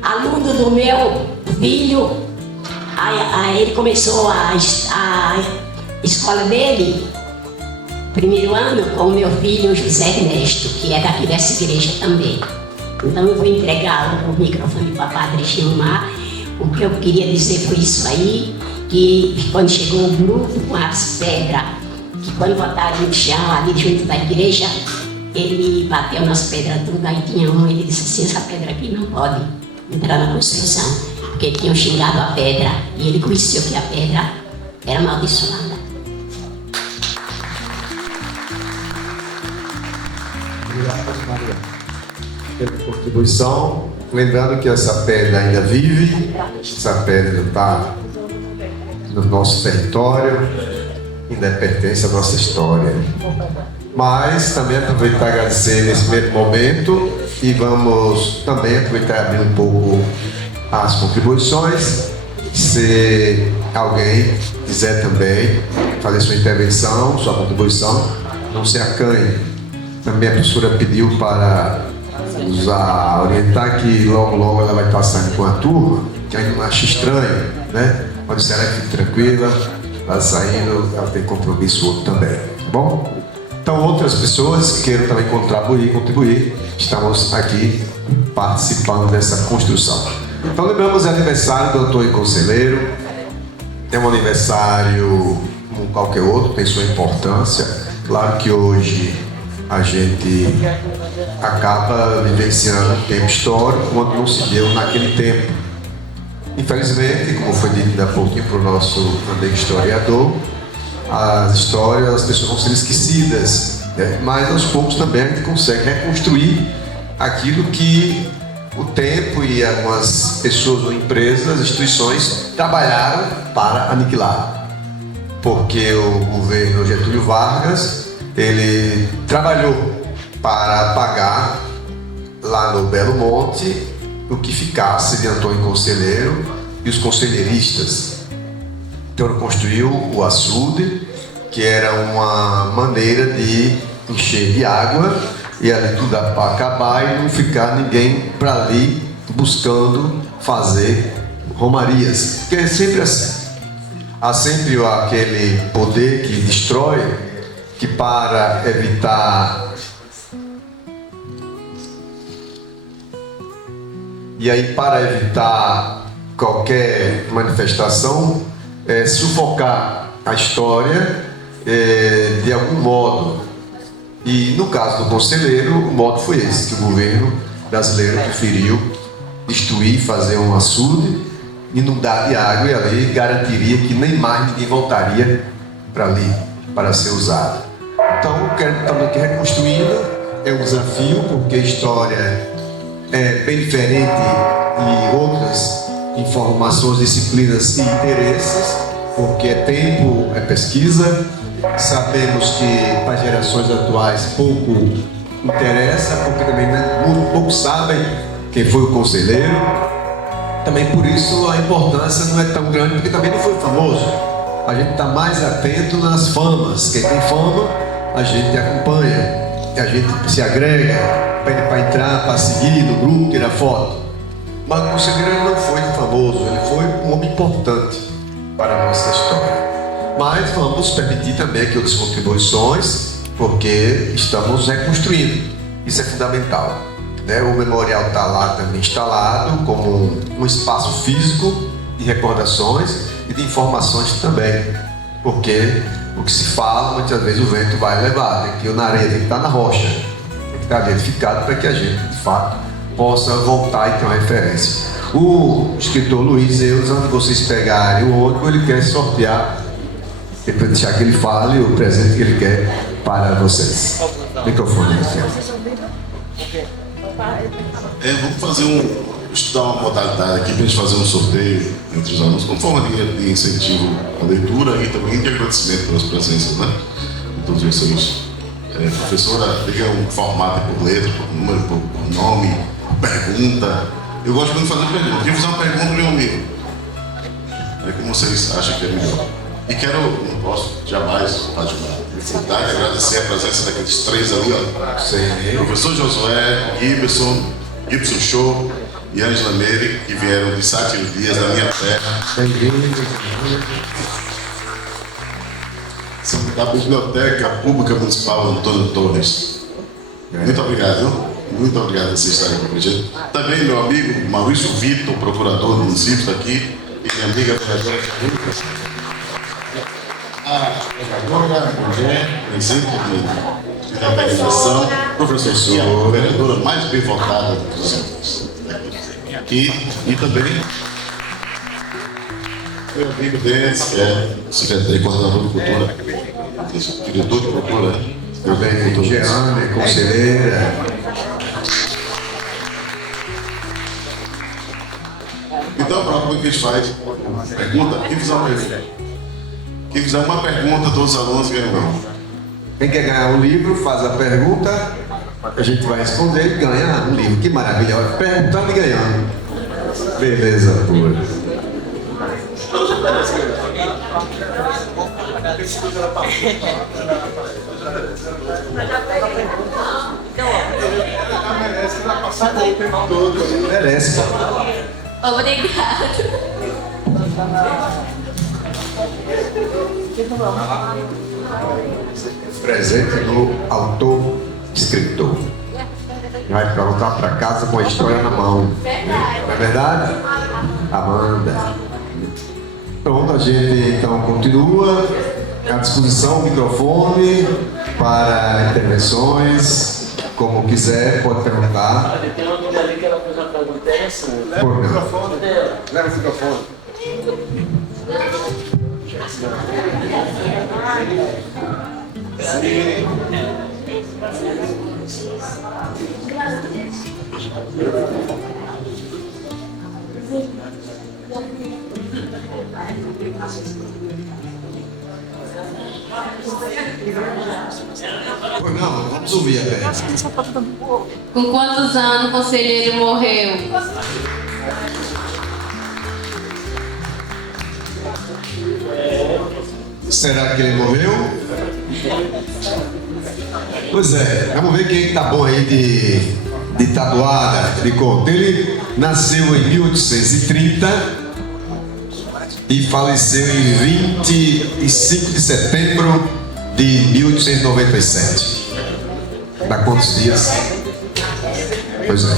aluno do meu filho, ele começou a escola dele, primeiro ano, com o meu filho José Ernesto, que é daqui dessa igreja também. Então eu vou entregar o microfone para o padre Gilmar. O que eu queria dizer foi isso aí, que quando chegou o grupo com as pedras, que quando botaram no chão ali junto da igreja, ele bateu nas pedras tudo, aí tinha ele disse assim, essa pedra aqui não pode entrar na construção, porque tinham xingado a pedra, e ele conheceu que a pedra era amaldiçoada. Obrigado, Maria, pela contribuição. Lembrando que essa pedra ainda vive, essa pedra está no nosso território, ainda pertence à nossa história. Mas também aproveitar e agradecer nesse primeiro momento, e vamos também aproveitar e abrir um pouco as contribuições. Se alguém quiser também fazer sua intervenção, sua contribuição, não se acanhe. Também a professora pediu para nos orientar que logo ela vai passar com a turma, que ainda não acha estranho, né? Pode ser ela fique tranquila, ela saindo, ela tem compromisso outro também, tá bom? Então outras pessoas que queiram também contribuir, estamos aqui participando dessa construção. Então lembramos o aniversário do Antônio Conselheiro, é um aniversário como qualquer outro, tem sua importância. Claro que hoje a gente acaba vivenciando um tempo histórico quando não se deu naquele tempo. Infelizmente, como foi dito ainda há pouquinho para o nosso amigo historiador, as histórias, as pessoas vão ser esquecidas, né? Mas aos poucos também a gente consegue reconstruir aquilo que o tempo e algumas pessoas ou empresas, instituições trabalharam para aniquilar. porque o governo Getúlio Vargas, ele trabalhou para pagar lá no Belo Monte o que ficasse de Antônio Conselheiro e os conselheiristas. Então ele construiu o açude, que era uma maneira de encher de água e ali tudo para acabar e não ficar ninguém para ali buscando fazer romarias, que é sempre assim. Há sempre aquele poder que destrói, que para evitar. E aí, para evitar qualquer manifestação, sufocar a história de algum modo. E no caso do conselheiro, o modo foi esse, que o governo brasileiro preferiu destruir, fazer um açude, inundar de água, e ali garantiria que nem mais ninguém voltaria para ali para ser usado. Então, estamos aqui reconstruindo, é um desafio, porque a história é bem diferente de outras informações, disciplinas e interesses, porque é tempo, é pesquisa. Sabemos que para as gerações atuais pouco interessa, porque também muito pouco sabem quem foi o conselheiro. Também por isso a importância não é tão grande, porque também não foi famoso. A gente está mais atento nas famas. Quem tem fama, a gente acompanha, a gente se agrega, pede para entrar, para seguir no grupo, tirar foto. Mas o conselheiro ele não foi famoso, ele foi um homem importante para a nossa história. Mas vamos permitir também aqui outras contribuições, porque estamos reconstruindo. Isso é fundamental. O memorial está lá também instalado como um espaço físico de recordações e de informações também, porque o que se fala, muitas vezes o vento vai levar, tem que ir na areia, tem que estar na rocha, tem que estar ali edificado para que a gente, de fato, possa voltar e ter uma referência. O escritor Luiz Eus, antes de vocês pegarem o ônibus, ele quer sortear, depois deixar que ele fale o presente que ele quer para vocês. Microfone, vamos fazer estudar uma modalidade aqui para a gente fazer um sorteio entre os alunos, como forma de incentivo à leitura e também de agradecimento pelas presenças, né? De todos vocês. Professora, diga um formato por letra, por número, por nome, pergunta. Eu gosto muito de fazer pergunta. Queria fazer uma pergunta ao meu amigo. Como vocês acham que é melhor? E não posso jamais disfrutar e agradecer a presença daqueles três ali, ó. Sim. Professor Josué, Gibson Show e Ângela Meire, que vieram de Sátiro Dias, da minha terra. São da Biblioteca Pública Municipal Antônio Torres. Muito obrigado, viu? Muito obrigado por vocês estarem aqui com a gente. Também meu amigo Maurício Vitor, procurador do município, está aqui, e minha amiga vereadora Lucas. A vereadora, mulher, exemplo de organização, professor Cia, a vereadora mais bem votada dos anos. E também meu amigo Denis, que é secretário e coordenador de cultura, diretor de cultura. Também Jeane, conselheira. Então, pronto, como é que a gente faz? Pergunta? Quem fizer uma pergunta? Quem fizer uma pergunta, todos os alunos ganham. Quem quer ganhar um livro, faz a pergunta, a gente vai responder e ganha um livro. Que maravilha, perguntando e ganhando. Beleza pura. Merece. Obrigado. Presente do autor, escritor. Vai para voltar para casa com a história na mão. Não é verdade? Amanda. Pronto, a gente então continua. À disposição o microfone para intervenções. Como quiser, pode perguntar. Tem uma amiga ali que ela fez uma pergunta interessante. Leva o microfone. Leva o microfone. Pois não, vamos ouvir a Vera. Com quantos anos o conselheiro morreu? Será que ele morreu? Pois é, vamos ver quem tá bom aí de tabuada, de conta. Ele nasceu em 1830 e faleceu em 25 de setembro de 1897. Dá quantos dias? Pois é.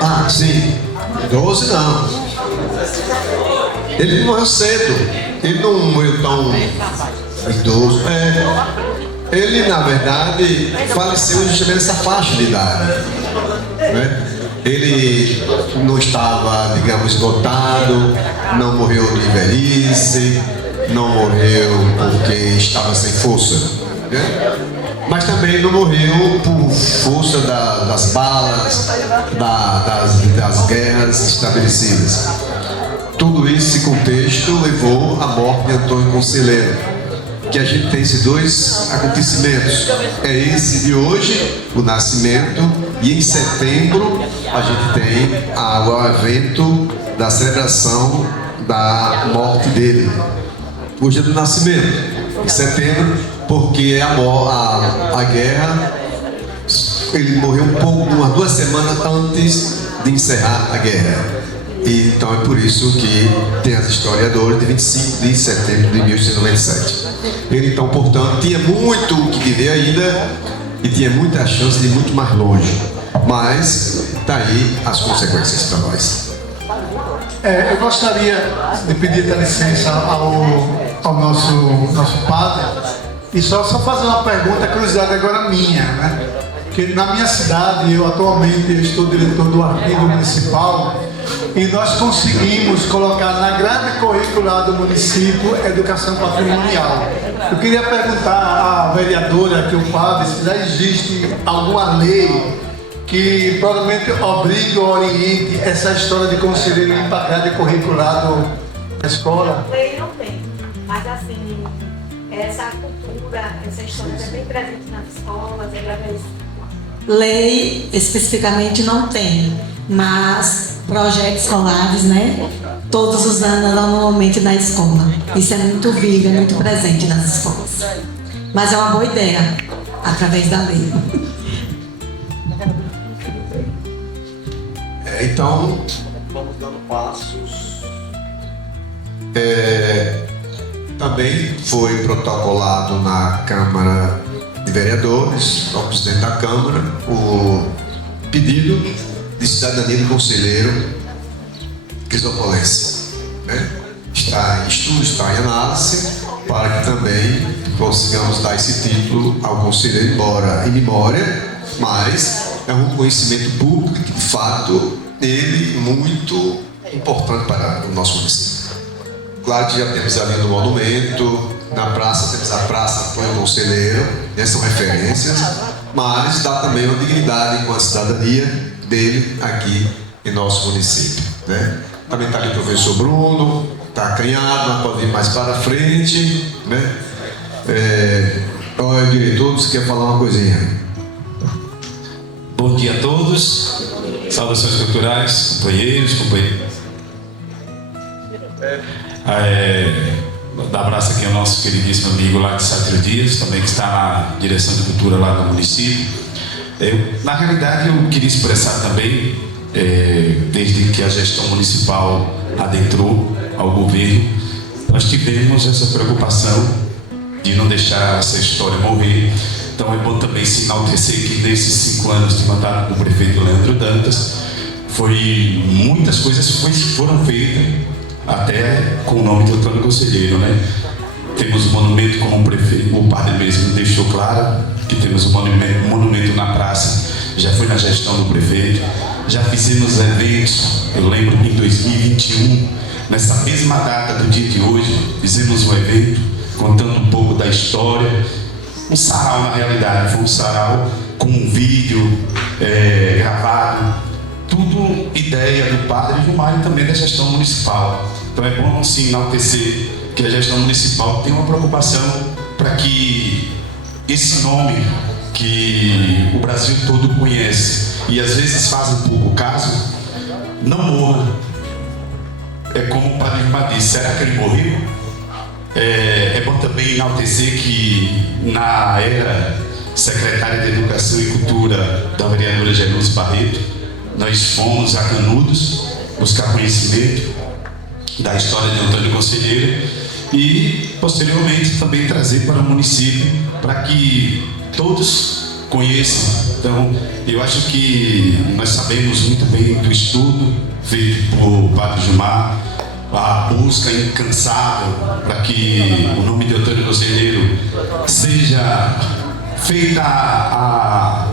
Ah, sim. 12 não. Ele morreu cedo. Ele não morreu tão idoso. Ele, na verdade, faleceu justamente nessa faixa de idade. Né? Ele não estava, digamos, esgotado, não morreu de velhice, não morreu porque estava sem força. Né? Mas também não morreu por força das balas, das guerras estabelecidas. Tudo esse contexto levou à morte de Antônio Conselheiro, que a gente tem esses dois acontecimentos. É esse de hoje, o nascimento, e em setembro a gente tem o evento da celebração da morte dele. Hoje é do nascimento, em setembro, porque a guerra, ele morreu umas 2 semanas antes de encerrar a guerra. E então é por isso que tem as historiadoras de 25 de setembro de 1897. Ele então, portanto, tinha muito o que viver ainda e tinha muita chance de ir muito mais longe. Mas tá aí as consequências para nós. Eu gostaria de pedir a licença ao nosso padre e só fazer uma pergunta, curiosidade agora minha, né? Que na minha cidade, eu estou diretor do arquivo municipal e nós conseguimos colocar na grade curricular do município educação patrimonial. Eu queria perguntar à vereadora, aqui o padre, se já existe alguma lei que provavelmente obrigue ou oriente essa história de conselheiro ir para a grade curricular da escola. Lei não tem, mas assim, essa cultura, essa história é bem presente nas escolas, Lei especificamente não tem, mas projetos escolares, né? Todos os anos normalmente na escola. Isso é muito vivo, é muito presente nas escolas. Mas é uma boa ideia, através da lei. Então, vamos dando passos. Também foi protocolado na Câmara de Vereadores, ao presidente da Câmara, o pedido de cidadania do conselheiro Crisopolense. Né? Está em estudo, está em análise, para que também consigamos dar esse título ao conselheiro, embora em memória, mas é um conhecimento público que, de fato, ele muito importante para o nosso município. Claro que já temos ali no monumento, na praça temos a praça Apoio ao Conselheiro, são referências, mas dá também uma dignidade com a cidadania dele aqui em nosso município. Né? Também está ali o professor Bruno, está acanhado, mas pode vir mais para frente. Né? Olha, diretor, você quer falar uma coisinha? Bom dia a todos, saudações culturais, companheiros. Dar abraço aqui ao nosso queridíssimo amigo lá de Sátiro Dias, também que está na direção de cultura lá no município. Na realidade, eu queria expressar também, desde que a gestão municipal adentrou ao governo, nós tivemos essa preocupação de não deixar essa história morrer. Então é bom também se enaltecer que nesses 5 anos de mandato do prefeito Leandro Dantas, muitas coisas foram feitas, até com o nome de Antônio Conselheiro, né? Temos o monumento, como o prefeito, o padre mesmo deixou claro, que temos o monumento na praça, já foi na gestão do prefeito. Já fizemos eventos, eu lembro que em 2021, nessa mesma data do dia de hoje, fizemos um evento contando um pouco da história, um sarau na realidade, foi um sarau com um vídeo gravado, tudo ideia do Padre Gilmar e também da gestão municipal. Então é bom sim enaltecer que a gestão municipal tem uma preocupação para que esse nome que o Brasil todo conhece e às vezes faz um pouco caso, não morra. É como o Padre Gilmar disse, será que ele morreu? É bom também enaltecer que na era secretária de Educação e Cultura da vereadora Genuse Barreto, nós fomos a Canudos buscar conhecimento da história de Antônio Conselheiro e posteriormente também trazer para o município para que todos conheçam. Então eu acho que nós sabemos muito bem do estudo feito por Padre Gilmar, a busca incansável para que o nome de Antônio Conselheiro seja feita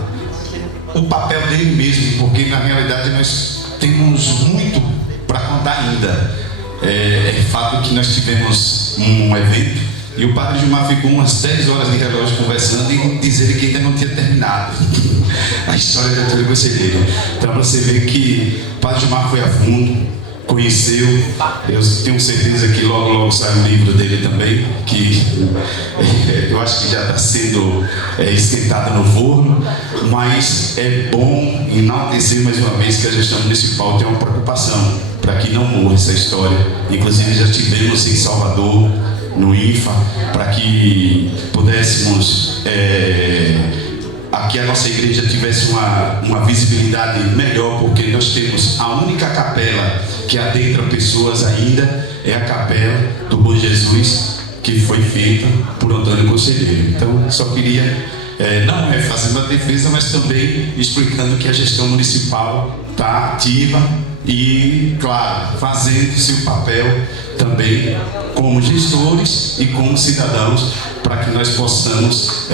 o papel dele mesmo, porque na realidade nós temos muito para contar ainda. É fato que nós tivemos um evento e o Padre Gilmar ficou umas 10 horas de relógio conversando e dizendo que ainda não tinha terminado a história de Antônio Conselheiro. Então você vê que o Padre Gilmar foi a fundo, conheceu. Eu tenho certeza que logo sai um livro dele também, que eu acho que já está sendo esquentado no forno, mas é bom enaltecer mais uma vez que a gestão municipal tem uma preocupação para que não morra essa história. Inclusive já tivemos em Salvador, no IFA, para que pudéssemos aqui a nossa igreja tivesse uma visibilidade melhor, porque nós temos a única capela que adentra pessoas ainda, é a capela do Bom Jesus, que foi feita por Antônio Conselheiro. Então só queria, não fazendo a defesa, mas também explicando que a gestão municipal está ativa e, claro, fazendo seu papel também como gestores e como cidadãos, para que nós possamos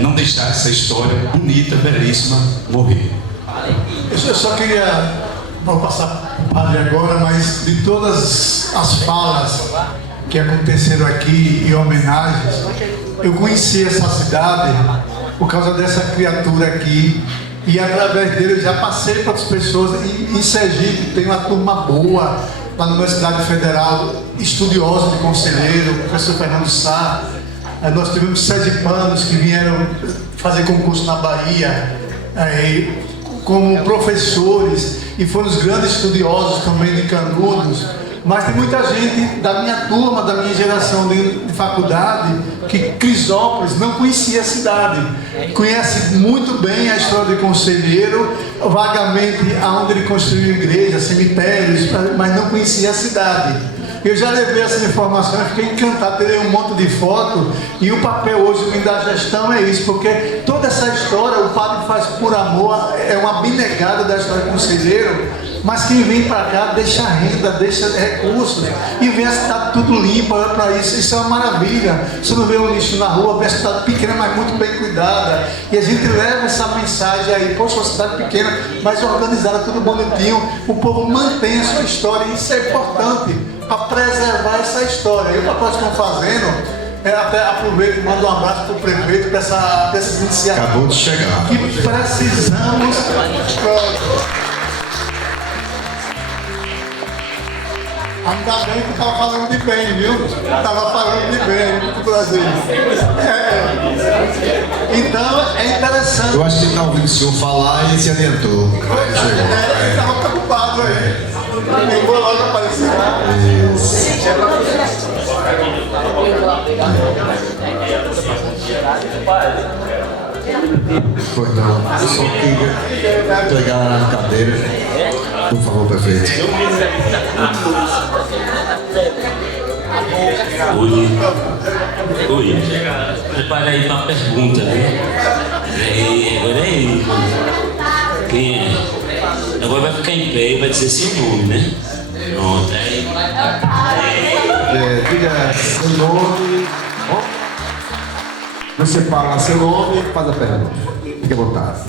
não deixar essa história bonita, belíssima, morrer. Eu só queria, vou passar para o padre agora, mas de todas as falas que aconteceram aqui e homenagens, eu conheci essa cidade por causa dessa criatura aqui, e através dele eu já passei para outras pessoas. Em Sergipe tem uma turma boa, lá na Universidade Federal, estudiosa de Conselheiro, o professor Fernando Sá. Nós tivemos sergipanos que vieram fazer concurso na Bahia, como professores, e foram os grandes estudiosos também de Canudos. Mas tem muita gente da minha turma, da minha geração de faculdade, que Crisópolis não conhecia a cidade. Conhece muito bem a história de Conselheiro, vagamente aonde ele construiu igrejas, cemitérios, mas não conhecia a cidade. Eu já levei essa informação e fiquei encantado, terei um monte de foto, e o papel hoje da gestão é isso, porque toda essa história o padre faz por amor, é uma abnegada da história do Conselheiro, mas quem vem para cá deixa renda, deixa recursos, e vê a cidade tudo limpa. Olha para isso é uma maravilha. Você não vê um lixo na rua, vê a cidade pequena, mas muito bem cuidada, e a gente leva essa mensagem aí, poxa, uma cidade pequena, mas organizada, tudo bonitinho, o povo mantém a sua história, e isso é importante para preservar essa história. E o papel que estão fazendo, até aproveito e mando um abraço para o prefeito, para essas iniciativas. Acabou de chegar. Que precisamos. Ainda bem que estava falando de bem, viu? Estava falando de bem do Brasil. Então é interessante. Eu acho que ele está ouvindo o senhor falar e se adiantou. Ele estava preocupado aí. Eu vou logo aparecer. Pois não. Eu só queria pegar a cadeira. Por favor, prefeito. Oi. Prepara aí para a pergunta, né? Agora é ele. Quem é? Agora vai ficar em pé e vai dizer seu nome, né? Pronto, aí. Diga seu nome. Você fala seu nome e faz a pergunta. Fique à vontade.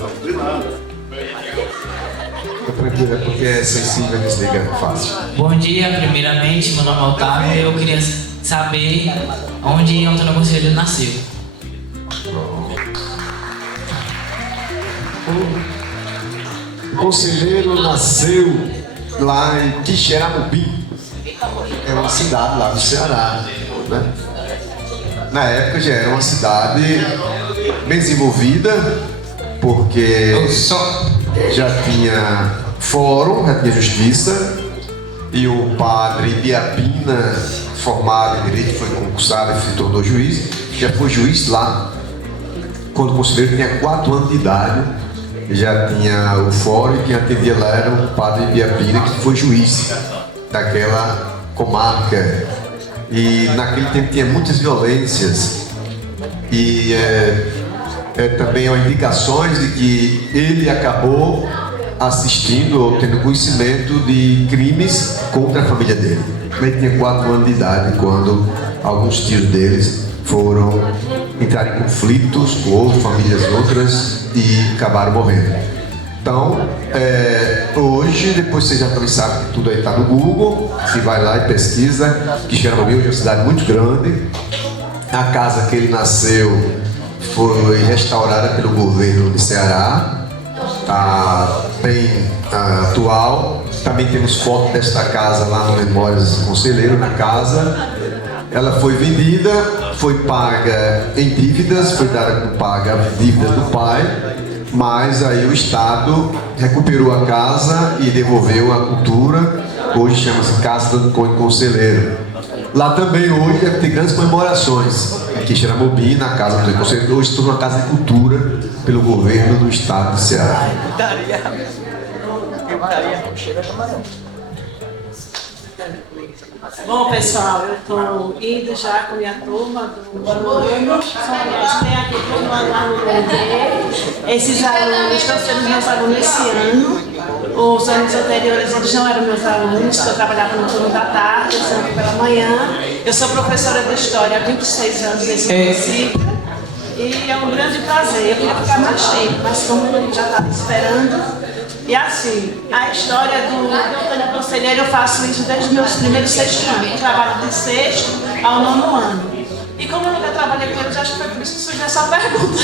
Tranquilo, é porque é sensível, desliga fácil. Bom dia, primeiramente, meu nome é Otávio e eu queria saber onde Antônio Conselheiro nasceu. O Conselheiro nasceu lá em Quixeramobim, é uma cidade lá do Ceará, né? Na época já era uma cidade bem desenvolvida, porque já tinha fórum, já tinha justiça, e o padre Ibiapina, formado em direito, foi concursado e se tornou juiz, já foi juiz lá. Quando o conselheiro tinha 4 anos de idade, já tinha o fórum, e quem atendia lá era o padre Ibiapina, que foi juiz daquela comarca. E naquele tempo tinha muitas violências e também há indicações de que ele acabou assistindo ou tendo conhecimento de crimes contra a família dele. Ele tinha 4 anos de idade quando alguns tios deles foram entrar em conflitos com outras famílias e acabaram morrendo. Então, hoje, depois você já também sabe que tudo aí está no Google, você vai lá e pesquisa, Quixeramobim hoje é uma cidade muito grande. A casa que ele nasceu foi restaurada pelo governo de Ceará, está bem atual. Também temos foto desta casa lá no Memórias do Conselheiro, na casa. Ela foi vendida, foi paga em dívidas, foi dada como paga a dívidas do pai. Mas aí o Estado recuperou a casa e devolveu a cultura. Hoje chama-se Casa do Antônio Conselheiro. Lá também hoje deve ter grandes comemorações. Aqui em Xeramobim, na Casa do Antônio Conselheiro, hoje se tornou uma casa de cultura pelo governo do Estado do Ceará. Bom, pessoal, eu estou indo já com a minha turma do ano. A gente tem aqui todo ano lá no DD. Esses alunos estão sendo meus alunos esse ano. Os anos anteriores eles não eram meus alunos, eu trabalhava no turno da tarde, esse ano pela manhã. Eu sou professora de História há 26 anos nesse município. E é um grande prazer. Eu queria ficar mais tempo, mas como a gente já estava esperando. E assim, a história do Antônio Conselheiro, eu faço isso desde os meus primeiros 6º anos. Eu trabalho de 6º ao 9º ano. E como eu nunca trabalhei com eles, acho que foi por isso que surgiu essa pergunta.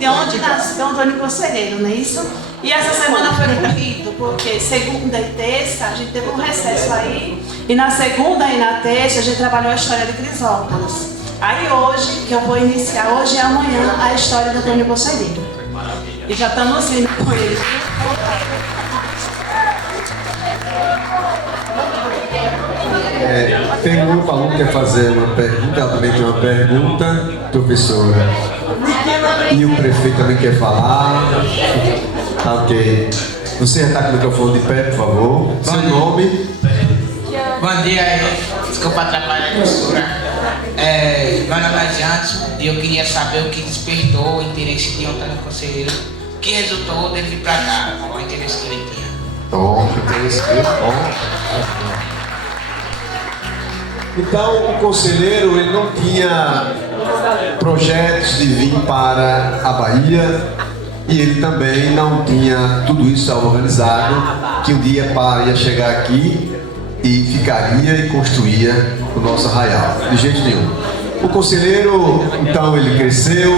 De onde nasceu Antônio Conselheiro, não é isso? E essa semana foi corrido, porque segunda e terça a gente teve um recesso aí. E na segunda e na terça a gente trabalhou a história de Crisópolis. Aí hoje, que eu vou iniciar hoje e amanhã, a história do Antônio Conselheiro. E já estamos indo com ele. Tem um aluno que quer fazer uma pergunta, ela também tem uma pergunta, professora. E o prefeito também quer falar. Tá, ok. Você já está com o microfone de pé, por favor. Seu nome? Bom dia, desculpa atrapalhar a professora. Meu nome é Jantos e eu queria saber o que despertou o interesse de Antônio Conselheiro, que resultou dele vir para cá, qual o interesse que ele tinha. Bom, interesse que bom. Então, o conselheiro ele não tinha projetos de vir para a Bahia e ele também não tinha tudo isso organizado, que um dia ia chegar aqui e ficaria e construía o nosso arraial, de jeito nenhum. O conselheiro, então, ele cresceu,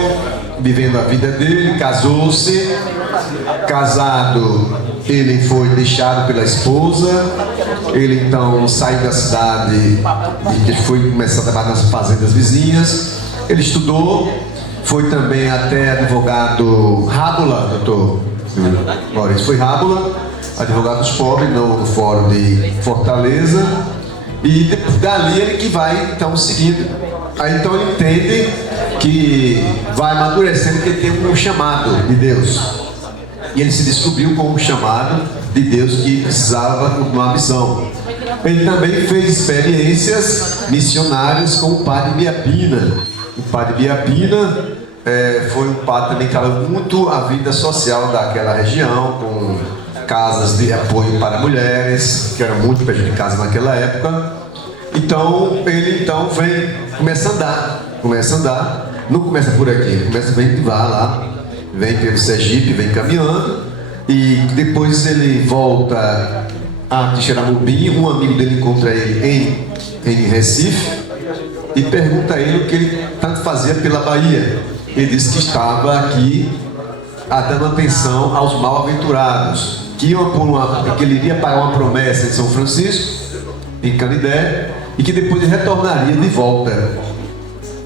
vivendo a vida dele, casou-se, casado, ele foi deixado pela esposa, ele então saiu da cidade e foi começar a trabalhar nas fazendas vizinhas, ele estudou, foi também até advogado Rábula, doutor Maurício, foi Rábula, advogado dos pobres no Fórum de Fortaleza, e dali ele que vai então seguindo. Aí então ele entende que vai amadurecendo, que ele tem um chamado de Deus. E ele se descobriu com um chamado de Deus que precisava continuar a missão. Ele também fez experiências missionárias com o padre Ibiapina. O padre Ibiapina foi um padre também que trabalhou muito a vida social daquela região, com casas de apoio para mulheres, que eram muito prejudicadas naquela época. Então, ele começa a andar, não começa por aqui, vai lá, vem pelo Sergipe, vem caminhando, e depois ele volta a Quixeramobim, um amigo dele encontra ele em Recife, e pergunta a ele o que ele tanto fazia pela Bahia. Ele disse que estava aqui dando atenção aos mal-aventurados, que ele iria pagar uma promessa em São Francisco, em Canidé, e que depois ele retornaria de volta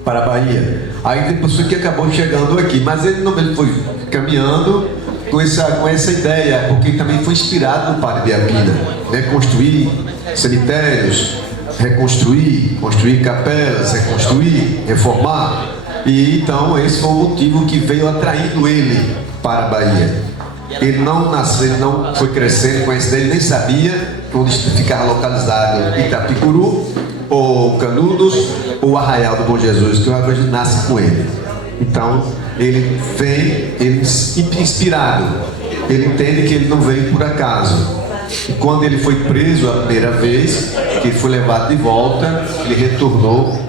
para a Bahia. Aí depois foi que acabou chegando aqui, mas ele foi caminhando com essa ideia, porque ele também foi inspirado no Padre de Aquina, né? Construir cemitérios, construir capelas, reconstruir, reformar. E então esse foi o motivo que veio atraindo ele para a Bahia. Ele não nasceu, ele não foi crescendo com essa ideia, ele nem sabia onde ficava localizado Itapicuru, ou Canudos, ou Arraial do Bom Jesus, que o Arcanjo nasce com ele. Então ele vem inspirado, ele entende que ele não veio por acaso. E quando ele foi preso a primeira vez, que ele foi levado de volta, ele retornou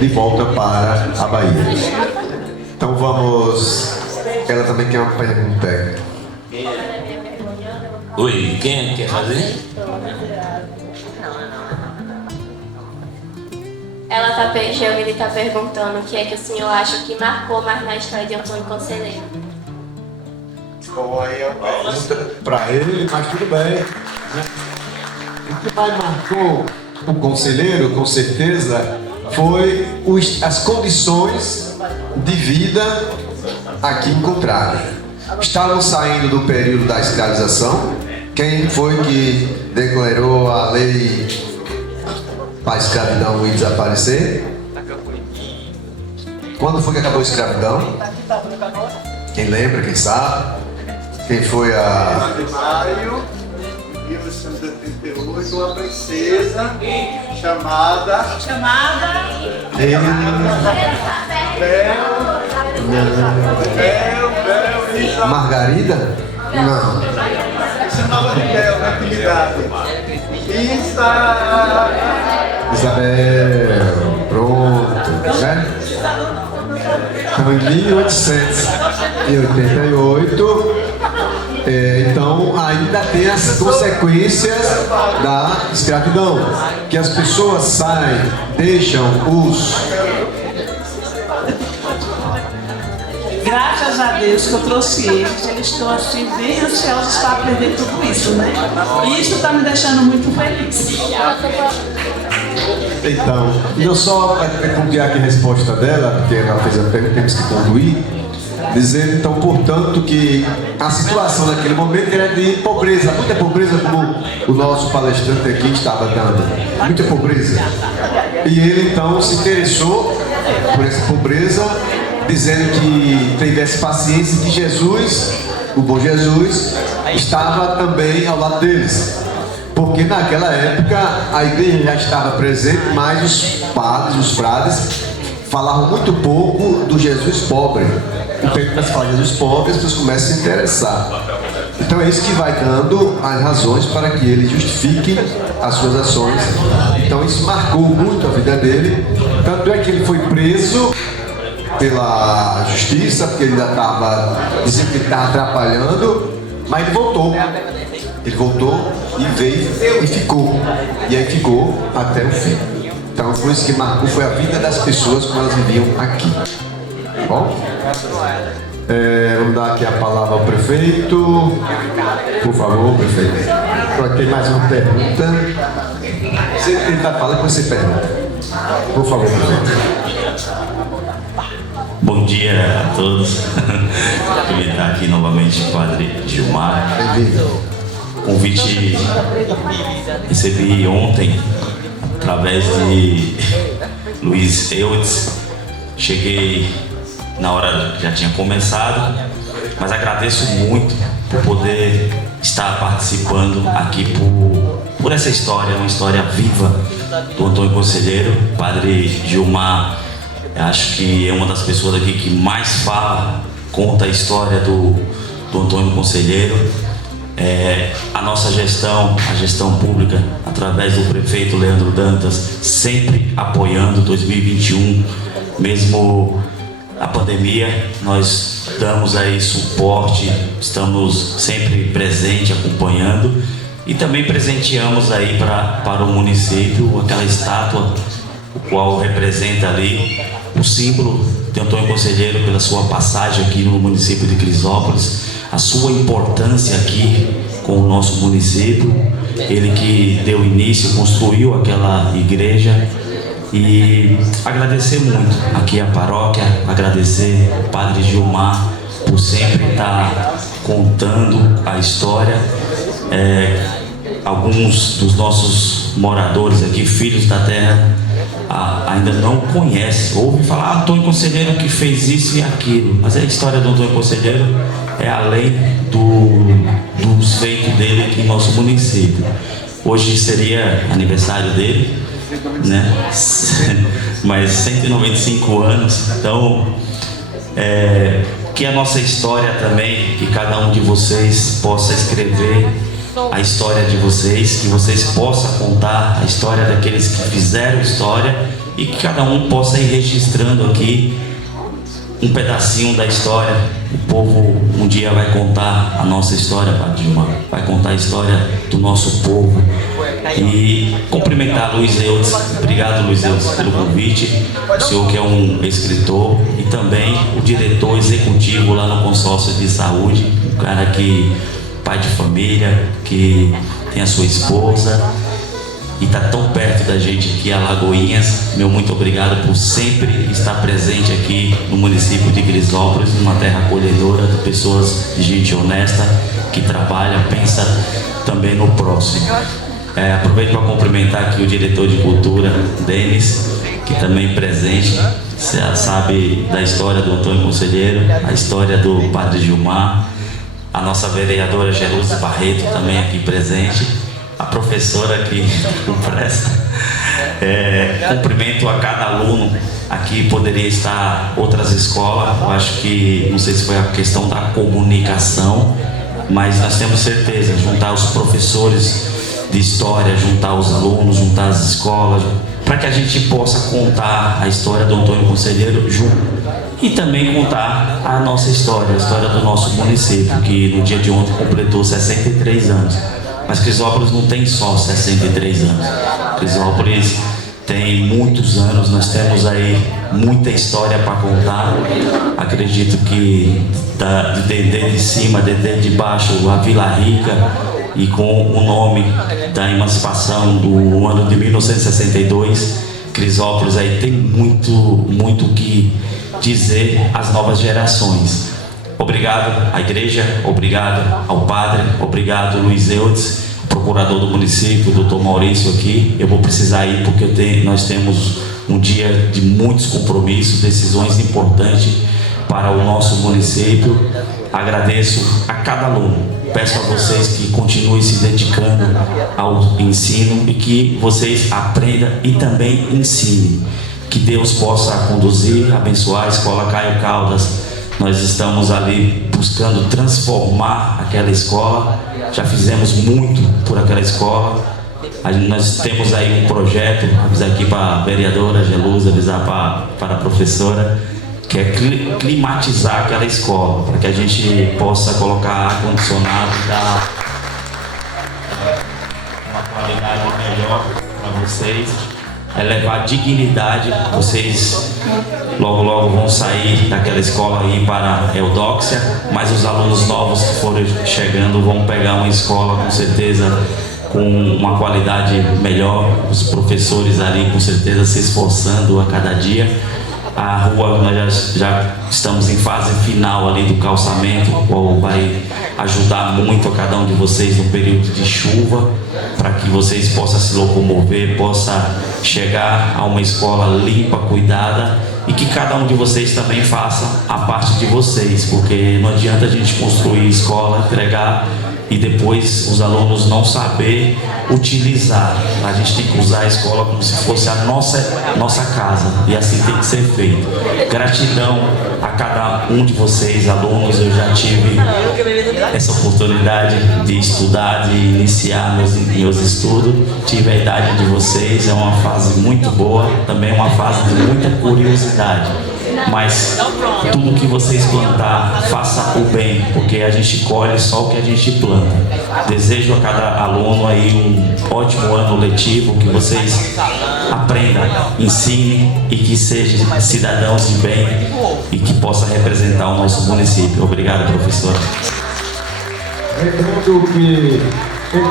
de volta para a Bahia. Então vamos. Ela também quer uma pergunta. Oi, quem quer fazer? Ele está perguntando o que é que o senhor acha que marcou mais na história de Antônio Conselheiro. Aí é uma pergunta para ele, mas tudo bem. O que mais marcou o Conselheiro, com certeza, foi as condições de vida aqui encontradas. Estavam saindo do período da escravização. Quem foi que declarou a lei para a escravidão e desaparecer? Quando foi que acabou a escravidão? Quem lembra, quem sabe? Quem foi a... Em maio de 1888, uma princesa chamada Margarida? Não. chamava de Bel na antiguidade. Isabel, pronto, né? Então, em 1888, então ainda tem as consequências da escravidão, que as pessoas saem, deixam os... Graças a Deus que eu trouxe eles estão assim bem ansiosos para aprender tudo isso, né? E isso está me deixando muito feliz. Então, eu só para concluir aqui a resposta dela, porque ela fez a pergunta, temos que concluir, dizendo então, portanto, que a situação naquele momento era de pobreza, muita pobreza, como o nosso palestrante aqui estava dando, muita pobreza. E ele então se interessou por essa pobreza, dizendo que tivesse paciência, que Jesus, o bom Jesus, estava também ao lado deles. Porque naquela época a igreja já estava presente, mas os padres, os frades, falavam muito pouco do Jesus pobre. Então, quando se fala de Jesus pobre, as pessoas começam a se interessar. Então é isso que vai dando as razões para que ele justifique as suas ações. Então isso marcou muito a vida dele. Tanto é que ele foi preso pela justiça, porque ele ainda estava dizendo que estava atrapalhando, mas ele voltou. Ele voltou e veio e ficou. E aí ficou até o fim. Então foi isso que marcou, foi a vida das pessoas quando elas viviam aqui. Tá bom? Vamos dar aqui a palavra ao prefeito. Por favor, prefeito. Tem mais uma pergunta. Ele está falando que você pergunta. Por favor, prefeito. Bom dia a todos. Cumprimentar aqui novamente o Padre Gilmar. Bem-vindo. Convite recebi ontem através de Luiz Eudes. Cheguei na hora que já tinha começado, mas agradeço muito por poder estar participando aqui por essa história, uma história viva do Antônio Conselheiro. Padre Gilmar, acho que é uma das pessoas aqui que mais fala, conta a história do Antônio Conselheiro. A nossa gestão, a gestão pública, através do prefeito Leandro Dantas, sempre apoiando. 2021, mesmo a pandemia, nós damos aí suporte, estamos sempre presentes, acompanhando, e também presenteamos aí para o município aquela estátua, o qual representa ali o símbolo de Antônio Conselheiro pela sua passagem aqui no município de Crisópolis, a sua importância aqui com o nosso município, ele que deu início, construiu aquela igreja, e agradecer muito aqui a paróquia, agradecer o Padre Gilmar por sempre estar contando a história. Alguns dos nossos moradores aqui, filhos da terra, ainda não conhecem, ouvem falar Antônio Conselheiro que fez isso e aquilo, mas a história do Antônio Conselheiro é além dos feitos dele aqui em nosso município. Hoje seria aniversário dele, né? Mas 195 anos, então que a nossa história também, que cada um de vocês possa escrever a história de vocês, que vocês possam contar a história daqueles que fizeram história, e que cada um possa ir registrando aqui um pedacinho da história. O povo um dia vai contar a nossa história, Padre Gilmar, vai contar a história do nosso povo. E cumprimentar Luiz Eudes. Obrigado, Luiz Eudes, pelo convite. O senhor que é um escritor e também o diretor executivo lá no consórcio de saúde, um cara que, pai de família, que tem a sua esposa e está tão perto da gente aqui, Alagoinhas. Meu muito obrigado por sempre estar presente aqui no município de Crisópolis, numa terra acolhedora de pessoas, de gente honesta, que trabalha, pensa também no próximo. Aproveito para cumprimentar aqui o diretor de cultura, Denis, que também presente. Você sabe da história do Antônio Conselheiro, a história do Padre Gilmar, a nossa vereadora Jerusa Barreto também aqui presente, a professora que presta. Cumprimento a cada aluno. Aqui poderia estar outras escolas, eu acho que, não sei se foi a questão da comunicação, mas nós temos certeza, juntar os professores de história, juntar os alunos, juntar as escolas, para que a gente possa contar a história do Antônio Conselheiro junto, e também contar a nossa história, a história do nosso município, que no dia de ontem completou 63 anos. Mas Crisópolis não tem só 63 anos. Crisópolis tem muitos anos, nós temos aí muita história para contar. Acredito que de Dedé de cima, Dedé de baixo, a Vila Rica, e com o nome da emancipação do ano de 1962, Crisópolis aí tem muito o que dizer às novas gerações. Obrigado à igreja, obrigado ao padre, obrigado Luiz Eudes, procurador do município, doutor Maurício aqui. Eu vou precisar ir porque nós temos um dia de muitos compromissos, decisões importantes para o nosso município. Agradeço a cada aluno. Peço a vocês que continuem se dedicando ao ensino e que vocês aprendam e também ensinem. Que Deus possa conduzir, abençoar a Escola Caio Caldas. Nós estamos ali buscando transformar aquela escola. Já fizemos muito por aquela escola. Nós temos aí um projeto, avisar aqui para a vereadora Gelusa, avisar para a professora, que é climatizar aquela escola, para que a gente possa colocar ar-condicionado e dar uma qualidade melhor para vocês, levar dignidade. Vocês logo vão sair daquela escola e ir para a Eudóxia, mas os alunos novos que forem chegando vão pegar uma escola com certeza com uma qualidade melhor, os professores ali com certeza se esforçando a cada dia. A rua, nós já estamos em fase final ali do calçamento, o qual vai ajudar muito a cada um de vocês no período de chuva, para que vocês possam se locomover, possam chegar a uma escola limpa, cuidada, e que cada um de vocês também faça a parte de vocês, porque não adianta a gente construir escola, entregar e depois os alunos não saber utilizar. A gente tem que usar a escola como se fosse a nossa casa, e assim tem que ser feito. Gratidão a cada um de vocês, alunos. Eu já tive essa oportunidade de estudar, de iniciar meus estudos. Tive a idade de vocês, é uma fase muito boa, também uma fase de muita curiosidade. mas tudo que vocês plantar, faça o bem, porque a gente colhe só o que a gente planta. Desejo a cada aluno aí um ótimo ano letivo, que vocês aprendam, ensinem e que sejam cidadãos de bem e que possam representar o nosso município. Obrigado, professora. Lembrando que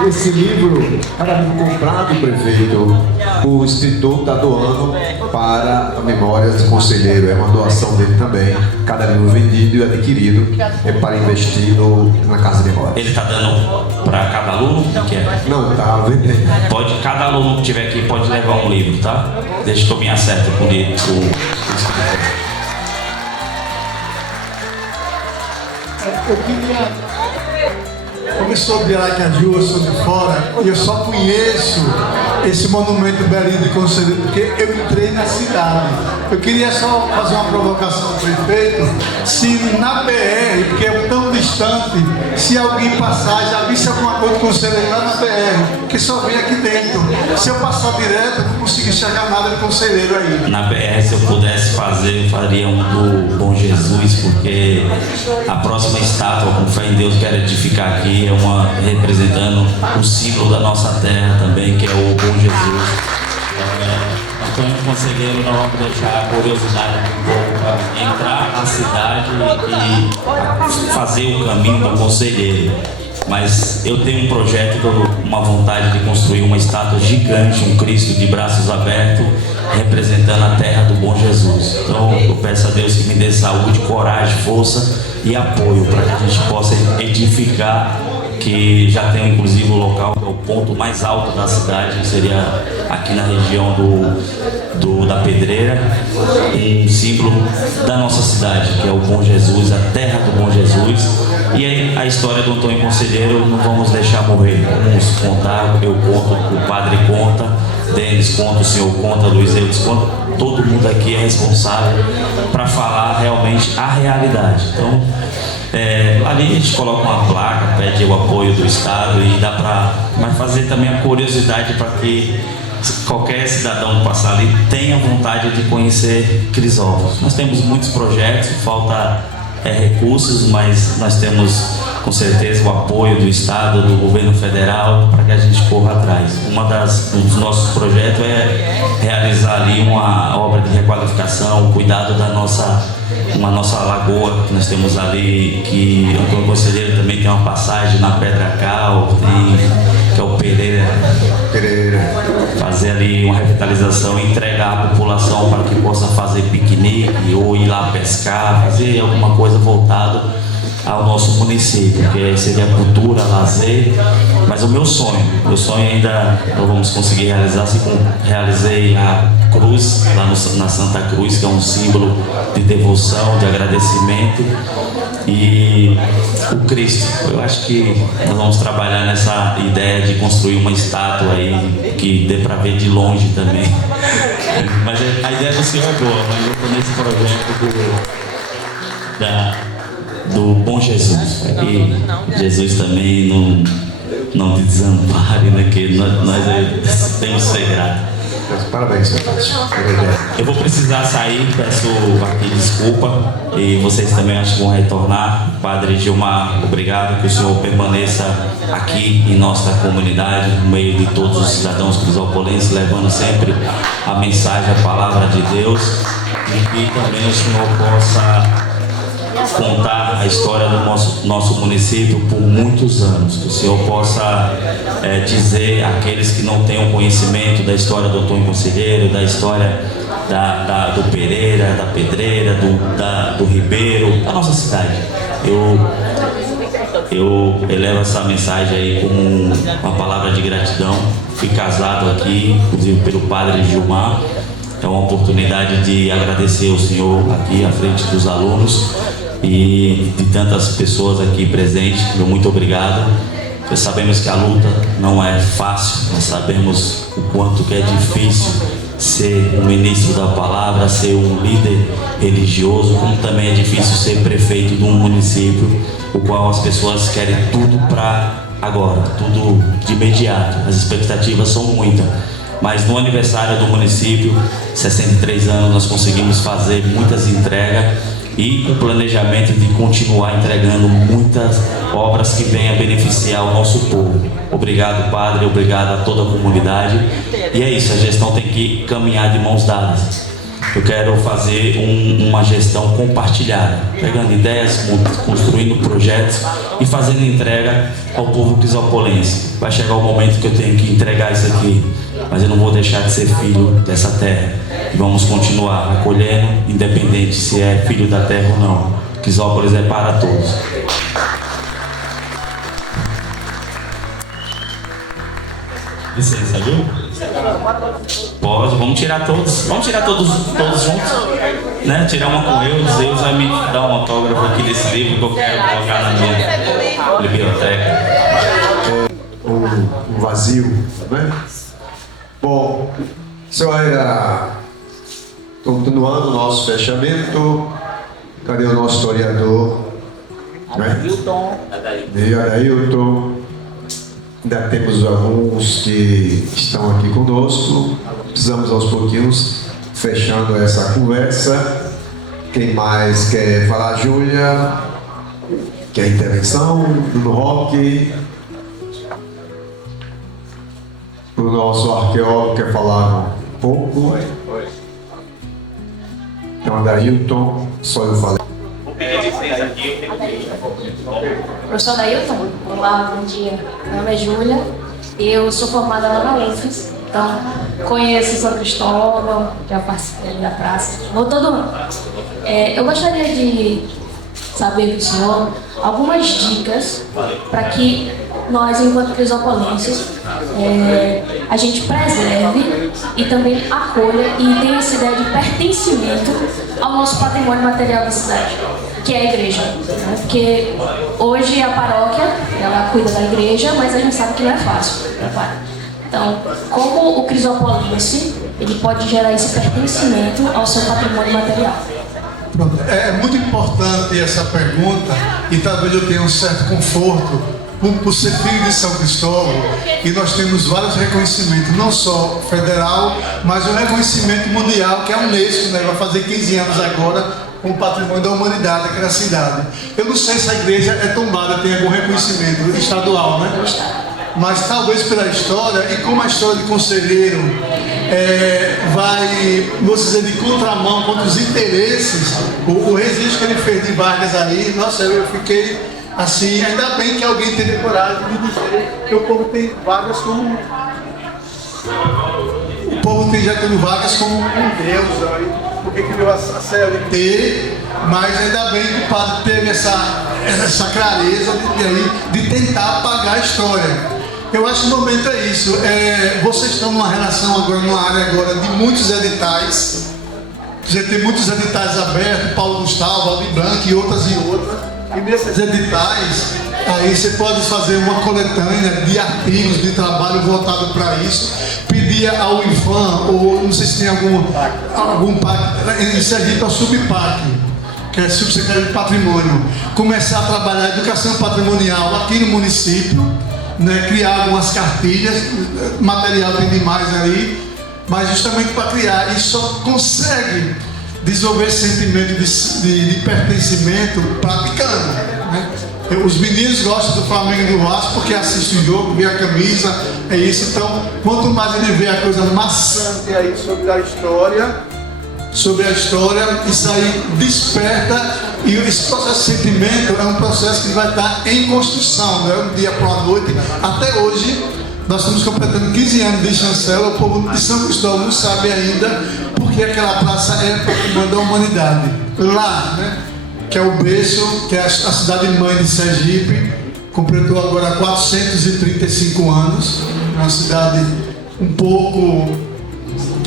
esse livro, cada livro comprado, prefeito, o escritor está doando para a memória do conselheiro. É uma doação dele também. Cada livro vendido e adquirido é para investir na Casa de Memória. Ele está dando para cada aluno? O que é? Não, está vendendo. Pode, cada aluno que tiver aqui pode levar um livro, tá? Deixa que eu me acerto com o escritor. Eu queria... Como eu sou de Aracaju, eu sou de fora, e eu só conheço esse monumento belíssimo de Conselheiro porque eu entrei na cidade. Eu queria só fazer uma provocação ao prefeito, se na BR, porque é tão distante, se alguém passar, já visse alguma coisa do Conselheiro lá na BR, que só vem aqui dentro. Se eu passar direto, eu não consigo enxergar nada do Conselheiro aí. Na BR, se eu pudesse fazer, eu faria um do Bom Jesus, porque a próxima estátua, com fé em Deus, quero edificar aqui, é uma representando o símbolo da nossa terra também, que é o Bom Jesus. Antônio Conselheiro, nós vamos deixar a curiosidade um pouco para entrar na cidade e fazer o caminho do Conselheiro. Mas eu tenho um projeto, uma vontade de construir uma estátua gigante, um Cristo de braços abertos, representando a terra do Bom Jesus. Então eu peço a Deus que me dê saúde, coragem, força e apoio para que a gente possa edificar, que já tem inclusive o local, que é o ponto mais alto da cidade, que seria aqui na região da Pedreira, um símbolo da nossa cidade, que é o Bom Jesus, a terra do Bom Jesus. E aí a história do Antônio Conselheiro não vamos deixar morrer, vamos contar, eu conto, o padre conta, Denis conta, o senhor conta, Luiz Eudes conta, todo mundo aqui é responsável para falar realmente a realidade. Então, ali a gente coloca uma placa, pede o apoio do Estado e dá para fazer também a curiosidade para que qualquer cidadão que passar ali tenha vontade de conhecer Crisóstomo. Nós temos muitos projetos, falta recursos, mas nós temos com certeza o apoio do Estado, do governo federal, para que a gente corra atrás. Um dos nossos projetos é realizar ali uma obra de requalificação, o cuidado da nossa lagoa que nós temos ali, que o Antônio Conselheiro também tem uma passagem na Pedra Cal, que é o Pereira. Fazer ali uma revitalização e entregar à população para que possa fazer piquenique ou ir lá pescar, fazer alguma coisa voltada ao nosso município, que seria cultura, lazer. Mas o meu sonho ainda não vamos conseguir realizar, assim como realizei a cruz lá na Santa Cruz, que é um símbolo de devoção, de agradecimento, e o Cristo. Eu acho que nós vamos trabalhar nessa ideia de construir uma estátua aí que dê para ver de longe também. Mas a ideia do senhor é boa, mas eu estou nesse projeto do Bom Jesus, para que Jesus também não te desampare, né? Que nós temos que ser gratos. Parabéns, eu vou precisar sair, peço aqui desculpa, e vocês também acho que vão retornar. Padre Gilmar, obrigado, que o senhor permaneça aqui em nossa comunidade, no meio de todos os cidadãos crisopolenses, levando sempre a mensagem, a palavra de Deus, e que também o senhor possa contar a história do nosso município por muitos anos, que o senhor possa dizer àqueles que não tenham conhecimento da história do Antônio Conselheiro, da história do Pereira, da Pedreira, do Ribeiro, da nossa cidade. Eu elevo essa mensagem aí como uma palavra de gratidão. Fui casado aqui, inclusive pelo padre Gilmar. É uma oportunidade de agradecer ao senhor aqui à frente dos alunos e de tantas pessoas aqui presentes. Muito obrigado. Nós sabemos que a luta não é fácil, nós sabemos o quanto que é difícil ser um ministro da palavra, ser um líder religioso, como também é difícil ser prefeito de um município, o qual as pessoas querem tudo para agora, tudo de imediato. As expectativas são muitas. mas no aniversário do município, 63 anos, nós conseguimos fazer muitas entregas e com planejamento de continuar entregando muitas obras que venham beneficiar o nosso povo. Obrigado, padre, obrigado a toda a comunidade. E é isso, a gestão tem que caminhar de mãos dadas. Eu quero fazer uma gestão compartilhada, pegando ideias, construindo projetos e fazendo entrega ao povo crisopolense. Vai chegar o momento que eu tenho que entregar isso aqui, mas eu não vou deixar de ser filho dessa terra. E vamos continuar acolhendo, independente se é filho da terra ou não. Crisópolis é para todos. Licença, viu? Pode, vamos tirar todos juntos, né? Tirar uma com Deus vai me dar um autógrafo aqui desse livro que eu quero colocar na minha biblioteca. Um vazio, né? Bom, isso vai continuando o nosso fechamento. Cadê o nosso historiador? Adailton. Ainda temos alguns que estão aqui conosco. Precisamos aos pouquinhos fechando essa conversa. Quem mais quer falar? Júlia? Quer intervenção? Bruno Roque? O nosso arqueólogo quer falar um pouco? Então, Adailton, só eu falei. Professor Adailton, olá, bom dia. Meu nome é Júlia, eu sou formada lá na UFES, então conheço São Cristóvão, já participei da praça, vou todo ano. Eu gostaria de saber do senhor algumas dicas para que nós, enquanto crisopolenses, a gente preserve e também acolha e tenha essa ideia de pertencimento ao nosso patrimônio material da cidade, que é a igreja, né? Porque hoje a paróquia, ela cuida da igreja, mas a gente sabe que não é fácil, né, pai? Então, como o crisopolense, ele pode gerar esse pertencimento ao seu patrimônio material? Pronto. É muito importante essa pergunta e talvez eu tenha um certo conforto por ser filho de São Cristóvão, e nós temos vários reconhecimentos, não só federal, mas o reconhecimento mundial, que é a Unesco, né? Vai fazer 15 anos agora, como patrimônio da humanidade aqui na cidade. Eu não sei se a igreja é tombada, tem algum reconhecimento estadual, né? Mas talvez pela história, e como a história de Conselheiro vai, vou dizer, de contramão contra os interesses, o registro que ele fez de Vargas aí, nossa, eu fiquei assim, ainda bem que alguém teve coragem de dizer que o povo tem Vargas como... O povo tem Getúlio Vargas como um deus aí, porque criou a CLT, mas ainda bem que o padre teve essa clareza de tentar apagar a história. Eu acho que o momento é isso. Vocês estão numa relação agora, numa área agora de muitos editais. Já tem muitos editais abertos, Paulo Gustavo, Aldir Blanc e outras. E nesses editais, aí você pode fazer uma coletânea de artigos de trabalho voltado para isso. Pedir ao IFAM, ou não sei se tem algum PAC, em Sergipe é o SUBPAC, que é Subsecretaria de Patrimônio, começar a trabalhar a educação patrimonial aqui no município, né, criar algumas cartilhas, material tem demais aí, mas justamente para criar, e só consegue desenvolver esse sentimento de pertencimento praticando, né? Os meninos gostam do Flamengo e do Vasco porque assistem o jogo, vê a camisa, é isso. Então, quanto mais ele vê a coisa maçante aí sobre a história, isso aí desperta, e esse processo de sentimento é um processo que vai estar em construção, não é um dia para uma noite. Até hoje, nós estamos completando 15 anos de chancela, o povo de São Cristóvão não sabe ainda porque aquela praça é patrimônio da humanidade. Lá, né, que é o berço, que é a cidade-mãe de Sergipe, completou agora 435 anos, é uma cidade um pouco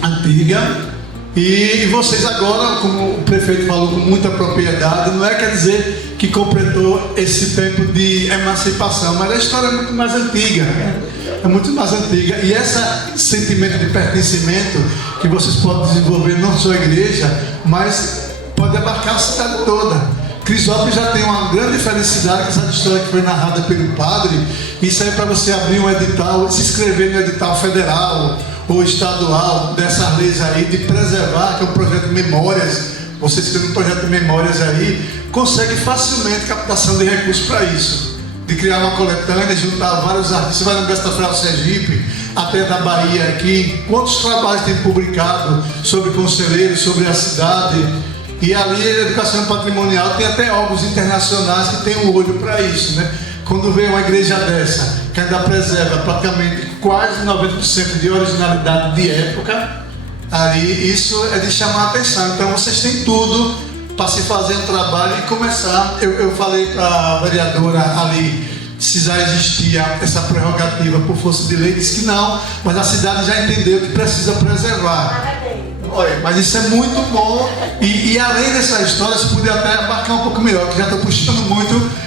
antiga. E vocês agora, como o prefeito falou com muita propriedade, não quer dizer que completou esse tempo de emancipação, mas a história é muito mais antiga, né? É muito mais antiga. E esse sentimento de pertencimento que vocês podem desenvolver não só a igreja, mas pode abarcar a cidade toda. Crisópolis já tem uma grande felicidade com essa história que foi narrada pelo padre. Isso aí é para você abrir um edital, se inscrever no edital federal, ou estadual, dessas leis aí, de preservar, que é um projeto de memórias, vocês que têm um projeto de memórias aí, consegue facilmente captação de recursos para isso. De criar uma coletânea, juntar vários artistas. Você vai no Festa Federal Sergipe, até da Bahia aqui, quantos trabalhos tem publicado sobre conselheiros, sobre a cidade. E ali a educação patrimonial tem até órgãos internacionais que têm um olho para isso, né? Quando vê uma igreja dessa, que ainda preserva praticamente quase 90% de originalidade de época, aí isso é de chamar a atenção. Então vocês têm tudo para se fazer um trabalho e começar. Eu falei para a vereadora ali se já existia essa prerrogativa por força de lei, disse que não, mas a cidade já entendeu que precisa preservar. Olha, mas isso é muito bom e além dessa história, você podia até abarcar um pouco melhor, que já estou puxando muito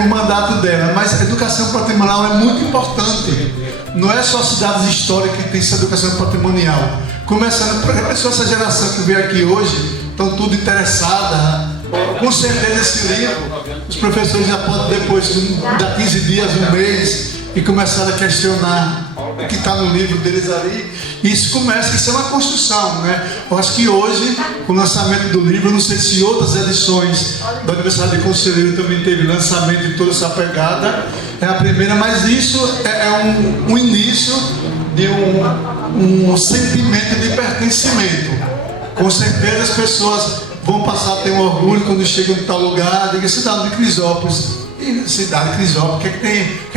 o mandato dela, mas a educação patrimonial é muito importante. Não é só cidades históricas que tem essa educação patrimonial. Começando, por exemplo, essa geração que veio aqui hoje, estão tudo interessadas. Com certeza esse livro, os professores já podem depois, de 15 dias, um mês, e começar a questionar o que está no livro deles ali. E isso começa, isso é uma construção, né? Eu acho que hoje, com o lançamento do livro, eu não sei se outras edições da Universidade de Conselheiro também teve lançamento de toda essa pegada. É a primeira, mas isso é um início de um sentimento de pertencimento. Com certeza as pessoas vão passar a ter um orgulho quando chegam em tal lugar, diga cidade de Crisópolis. E cidade de Crisópolis, o que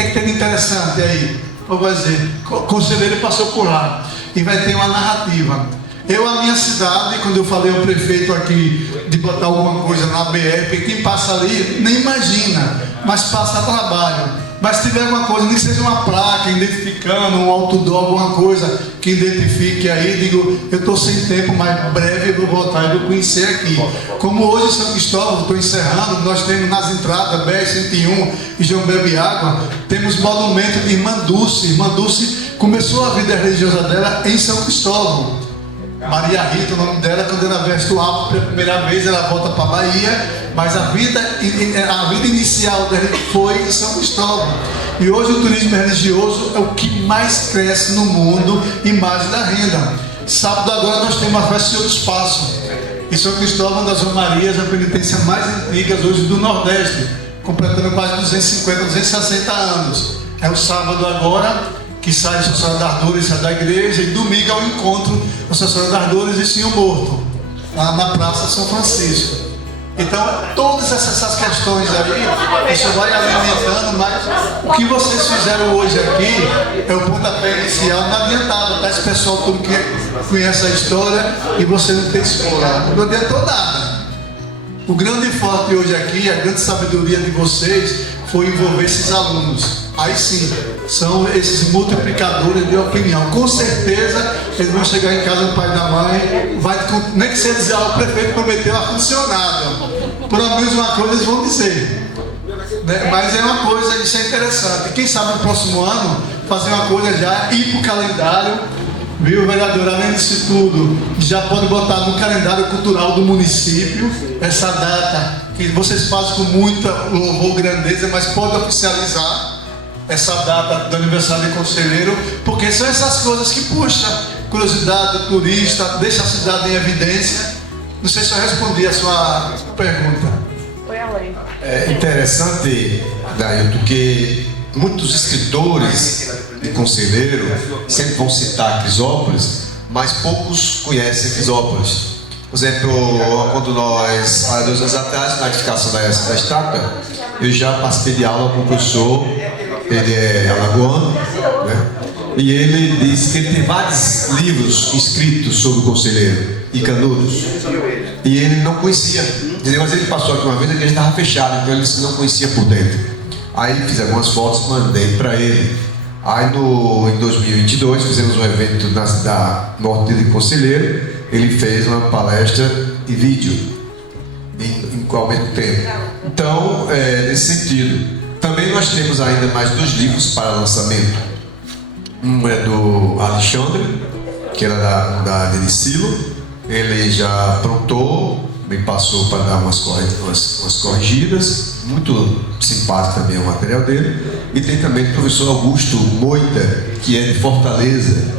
é que tem de interessante aí? Eu vou dizer, o conselheiro passou por lá e vai ter uma narrativa. A minha cidade, quando eu falei ao prefeito aqui de botar alguma coisa na BR, porque quem passa ali nem imagina, mas passa trabalho. Mas se tiver alguma coisa, nem que seja uma placa identificando, um outdoor, alguma coisa que identifique aí, digo, eu estou sem tempo, mas breve eu vou voltar e vou conhecer aqui. Como hoje em São Cristóvão, estou encerrando, nós temos nas entradas BR-101 e João Bebe Água, temos monumento de Irmã Dulce. Irmã Dulce começou a vida religiosa dela em São Cristóvão. Maria Rita, o nome dela, quando ela veste o alto pela primeira vez, ela volta para a Bahia, mas a vida inicial dela foi em São Cristóvão. E hoje o turismo religioso é o que mais cresce no mundo e mais dá renda. Sábado agora nós temos uma festa de outro espaço. E São Cristóvão das Romarias, a penitência mais antiga hoje do Nordeste, completando quase 250, 260 anos. É o sábado agora, que sai Nossa Senhora das Dores, sai da igreja, e domingo é o encontro Nossa Senhora das Dores e Senhor Morto, lá na Praça São Francisco. Então, todas essas questões aí, isso vai alimentando, mas o que vocês fizeram hoje aqui é o pontapé inicial. Não adiantava, tá? Esse pessoal todo que conhece a história e você não tem explorado. Não adiantou nada. O grande forte hoje aqui, a grande sabedoria de vocês, foi envolver esses alunos. Aí sim, são esses multiplicadores de opinião. Com certeza, eles vão chegar em casa do pai e da mãe, nem que seja dizer, o prefeito prometeu ar-condicionado. Pelo menos uma coisa eles vão dizer. Né? Mas é uma coisa, isso é interessante. Quem sabe no próximo ano, fazer uma coisa já, ir para o calendário, viu, vereador? Além disso tudo, já pode botar no calendário cultural do município essa data que vocês fazem com muita louvor, grandeza, mas pode oficializar essa data do aniversário de conselheiro, porque são essas coisas que puxam curiosidade do turista, deixa a cidade em evidência. Não sei se eu respondi a sua pergunta. Foi a lei. É interessante, Dailton, que muitos escritores de conselheiro sempre vão citar Crisópolis, mas poucos conhecem Crisópolis. Por exemplo, quando nós, há 2 anos atrás, na edificação da estátua, eu já participei de aula com o professor, ele é alagoano, né? E ele disse que ele tem vários livros escritos sobre o conselheiro e Canudos, e ele não conhecia. Mas ele passou aqui uma vez e a igreja estava fechada, então ele não conhecia por dentro. Aí fiz algumas fotos, mandei para ele. Aí em 2022 fizemos um evento na cidade norte de Conselheiro. Ele fez uma palestra e vídeo em qual mesmo tempo. Então, nesse sentido, também nós temos ainda mais 2 livros para lançamento. Um é do Alexandre, que era da Denicilo. Ele já aprontou, me passou para dar umas corrigidas. Muito simpático também o material dele. E tem também o professor Augusto Moita, que é de Fortaleza.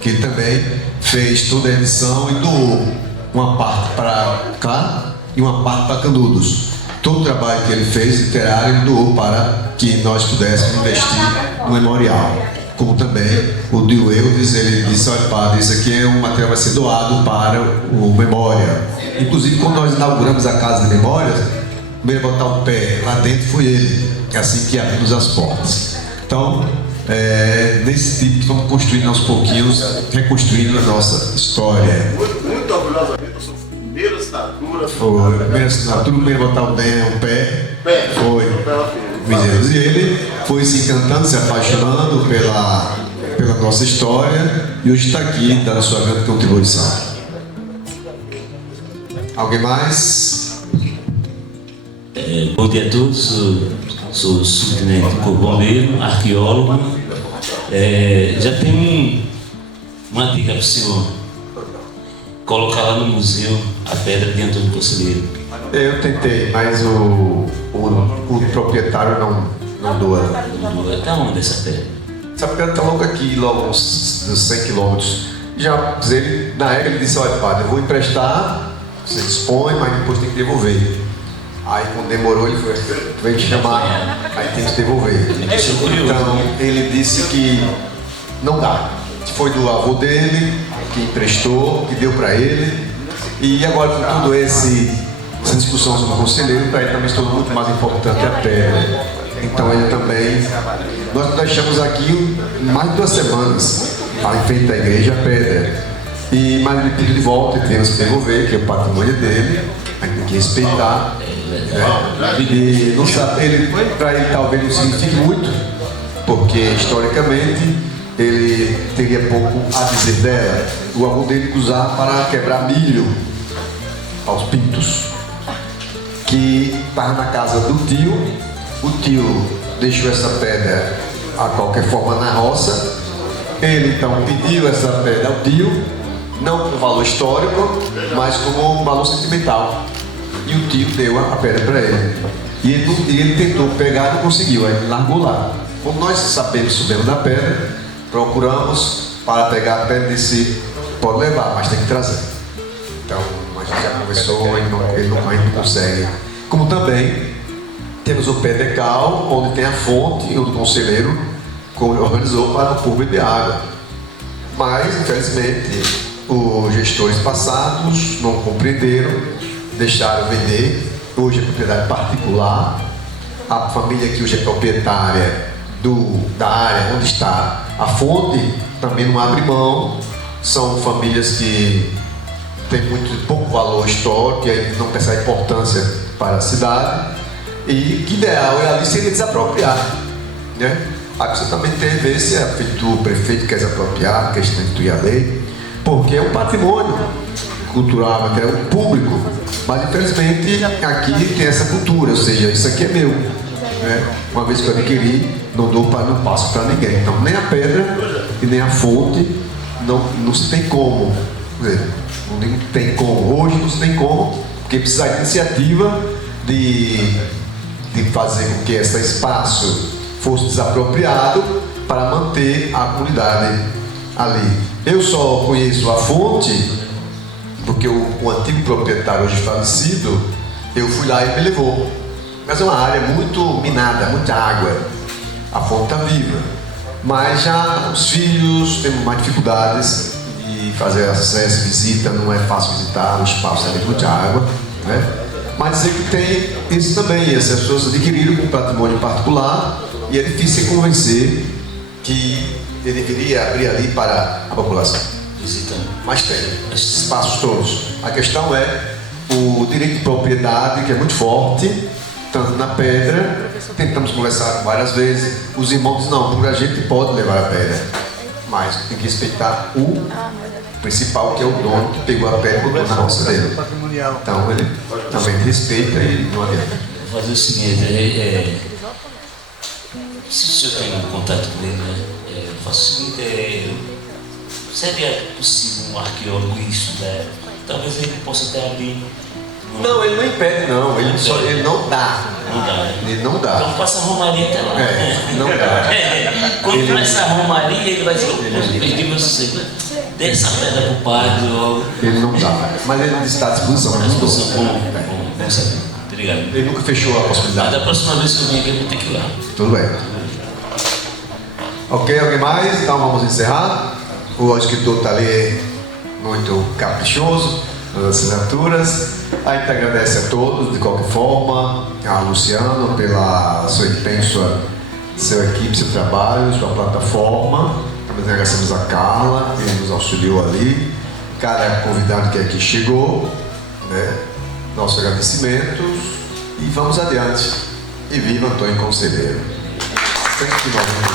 que ele também fez toda a edição e doou uma parte para cá e uma parte para Canudos. Todo o trabalho que ele fez literário, ele doou para que nós pudéssemos investir no memorial. Como também o Dio Eudes, ele disse: olha, padre, isso aqui é um material que vai ser doado para o Memória. Inclusive, quando nós inauguramos a Casa de Memórias, o primeiro a botar o pé lá dentro foi ele, assim que abrimos as portas. Então, nesse tipo, estamos construindo aos pouquinhos, reconstruindo a nossa história. Muito orgulhosamente, eu sou primeira assinatura. Foi, primeira assinatura, o primeiro a botar o pé, foi. E ele foi se encantando, se apaixonando pela nossa história e hoje está aqui dando a sua grande contribuição. Alguém mais? Bom dia a todos, sou subtenente bombeiro, arqueólogo. Já tem uma dica para o senhor: colocar lá no museu a pedra de Antônio Conselheiro. Eu tentei, mas o proprietário não doa. Está onde essa pedra? Essa pedra está logo aqui, logo uns 100 quilômetros. Já ele, na época, ele disse: olha, padre, eu vou emprestar, você dispõe, mas depois tem que devolver. Aí, quando demorou, ele veio me chamar, aí tem que devolver. Então, ele disse que não dá. Foi do avô dele, que emprestou, que deu para ele. E agora, com tudo essa discussão sobre o conselheiro, para ele também se tornou muito mais importante a pedra. Então, ele também... Nós deixamos aqui mais de 2 semanas em frente da igreja a pedra. Mas ele pediu de volta e temos que devolver, que é o patrimônio dele, a gente tem que respeitar. E não sabe, para ele talvez não signifique muito, porque historicamente ele teria pouco a dizer dela. O avô dele usava para quebrar milho aos pintos, que estava na casa do tio. O tio deixou essa pedra a qualquer forma na roça. Ele então pediu essa pedra ao tio, não por valor histórico, mas como um valor sentimental. E o tio deu a pedra para ele. E ele tentou pegar e não conseguiu, aí ele largou lá. Como nós soubemos da pedra, procuramos para pegar a pedra e disse: pode levar, mas tem que trazer. Então a gente já conversou, ele não consegue. Como também temos o Pedecal, onde tem a fonte, onde o conselheiro organizou para o povo beber água. Mas, infelizmente, os gestores passados não compreenderam, deixaram vender. Hoje é propriedade particular. A família que hoje é proprietária da área onde está a fonte também não abre mão. São famílias que têm pouco valor histórico e aí não percebem a importância para a cidade. E que ideal é ali seria desapropriar, né? Aí você também tem que ver se o prefeito quer desapropriar, quer instituir a lei, porque é um patrimônio cultural, material público, mas infelizmente aqui tem essa cultura, ou seja, isso aqui é meu, né? Uma vez que eu adquiri, não passo para ninguém. Então nem a pedra e nem a fonte não se tem como, não tem como, hoje não se tem como, porque precisa de iniciativa de fazer com que esse espaço fosse desapropriado para manter a comunidade ali. Eu só conheço a fonte porque o antigo proprietário, hoje falecido, eu fui lá e me levou. Mas é uma área muito minada, muita água. A fonte está viva. Mas já os filhos têm mais dificuldades de fazer acesso, visita, não é fácil visitar, o espaço é de muita água, né? Mas dizer que tem isso também, as pessoas adquiriram um patrimônio particular e é difícil se convencer que ele deveria abrir ali para a população. Mas tem, esses espaços todos. A questão é o direito de propriedade, que é muito forte, tanto na pedra, tentamos conversar várias vezes, os irmãos dizem: não, porque a gente pode levar a pedra, mas tem que respeitar o principal, que é o dono que pegou a pedra e botou na roça dele. Então ele também respeita e não adianta. Vou fazer o seguinte, se o senhor tem um contato com ele, né? Eu faço o seguinte, seria possível um arqueólogo estudar? Talvez ele possa até abrir. Não, ele não impede, não, ele não dá. Não dá, né? Ele não dá. Então faça a romaria até lá. Não dá. Quando começa a romaria, ele vai dizer: perdi meu sossego. dê essa pedra pro padre logo. Ele não dá, mas ele está à disposição. Bom saber. Obrigado. Ele nunca fechou a possibilidade. Mas da próxima vez que eu venho aqui, eu vou ter que ir lá. Tudo bem. Ok, alguém mais? Então vamos encerrar. O escritor está ali muito caprichoso nas assinaturas. A gente agradece a todos, de qualquer forma, a Luciano pela seu empenho, sua equipe, seu trabalho, sua plataforma. Também agradecemos a Carla, que nos auxiliou ali. Cada convidado que aqui chegou, né? Nosso agradecimento e vamos adiante. E viva Antônio Conselheiro. 190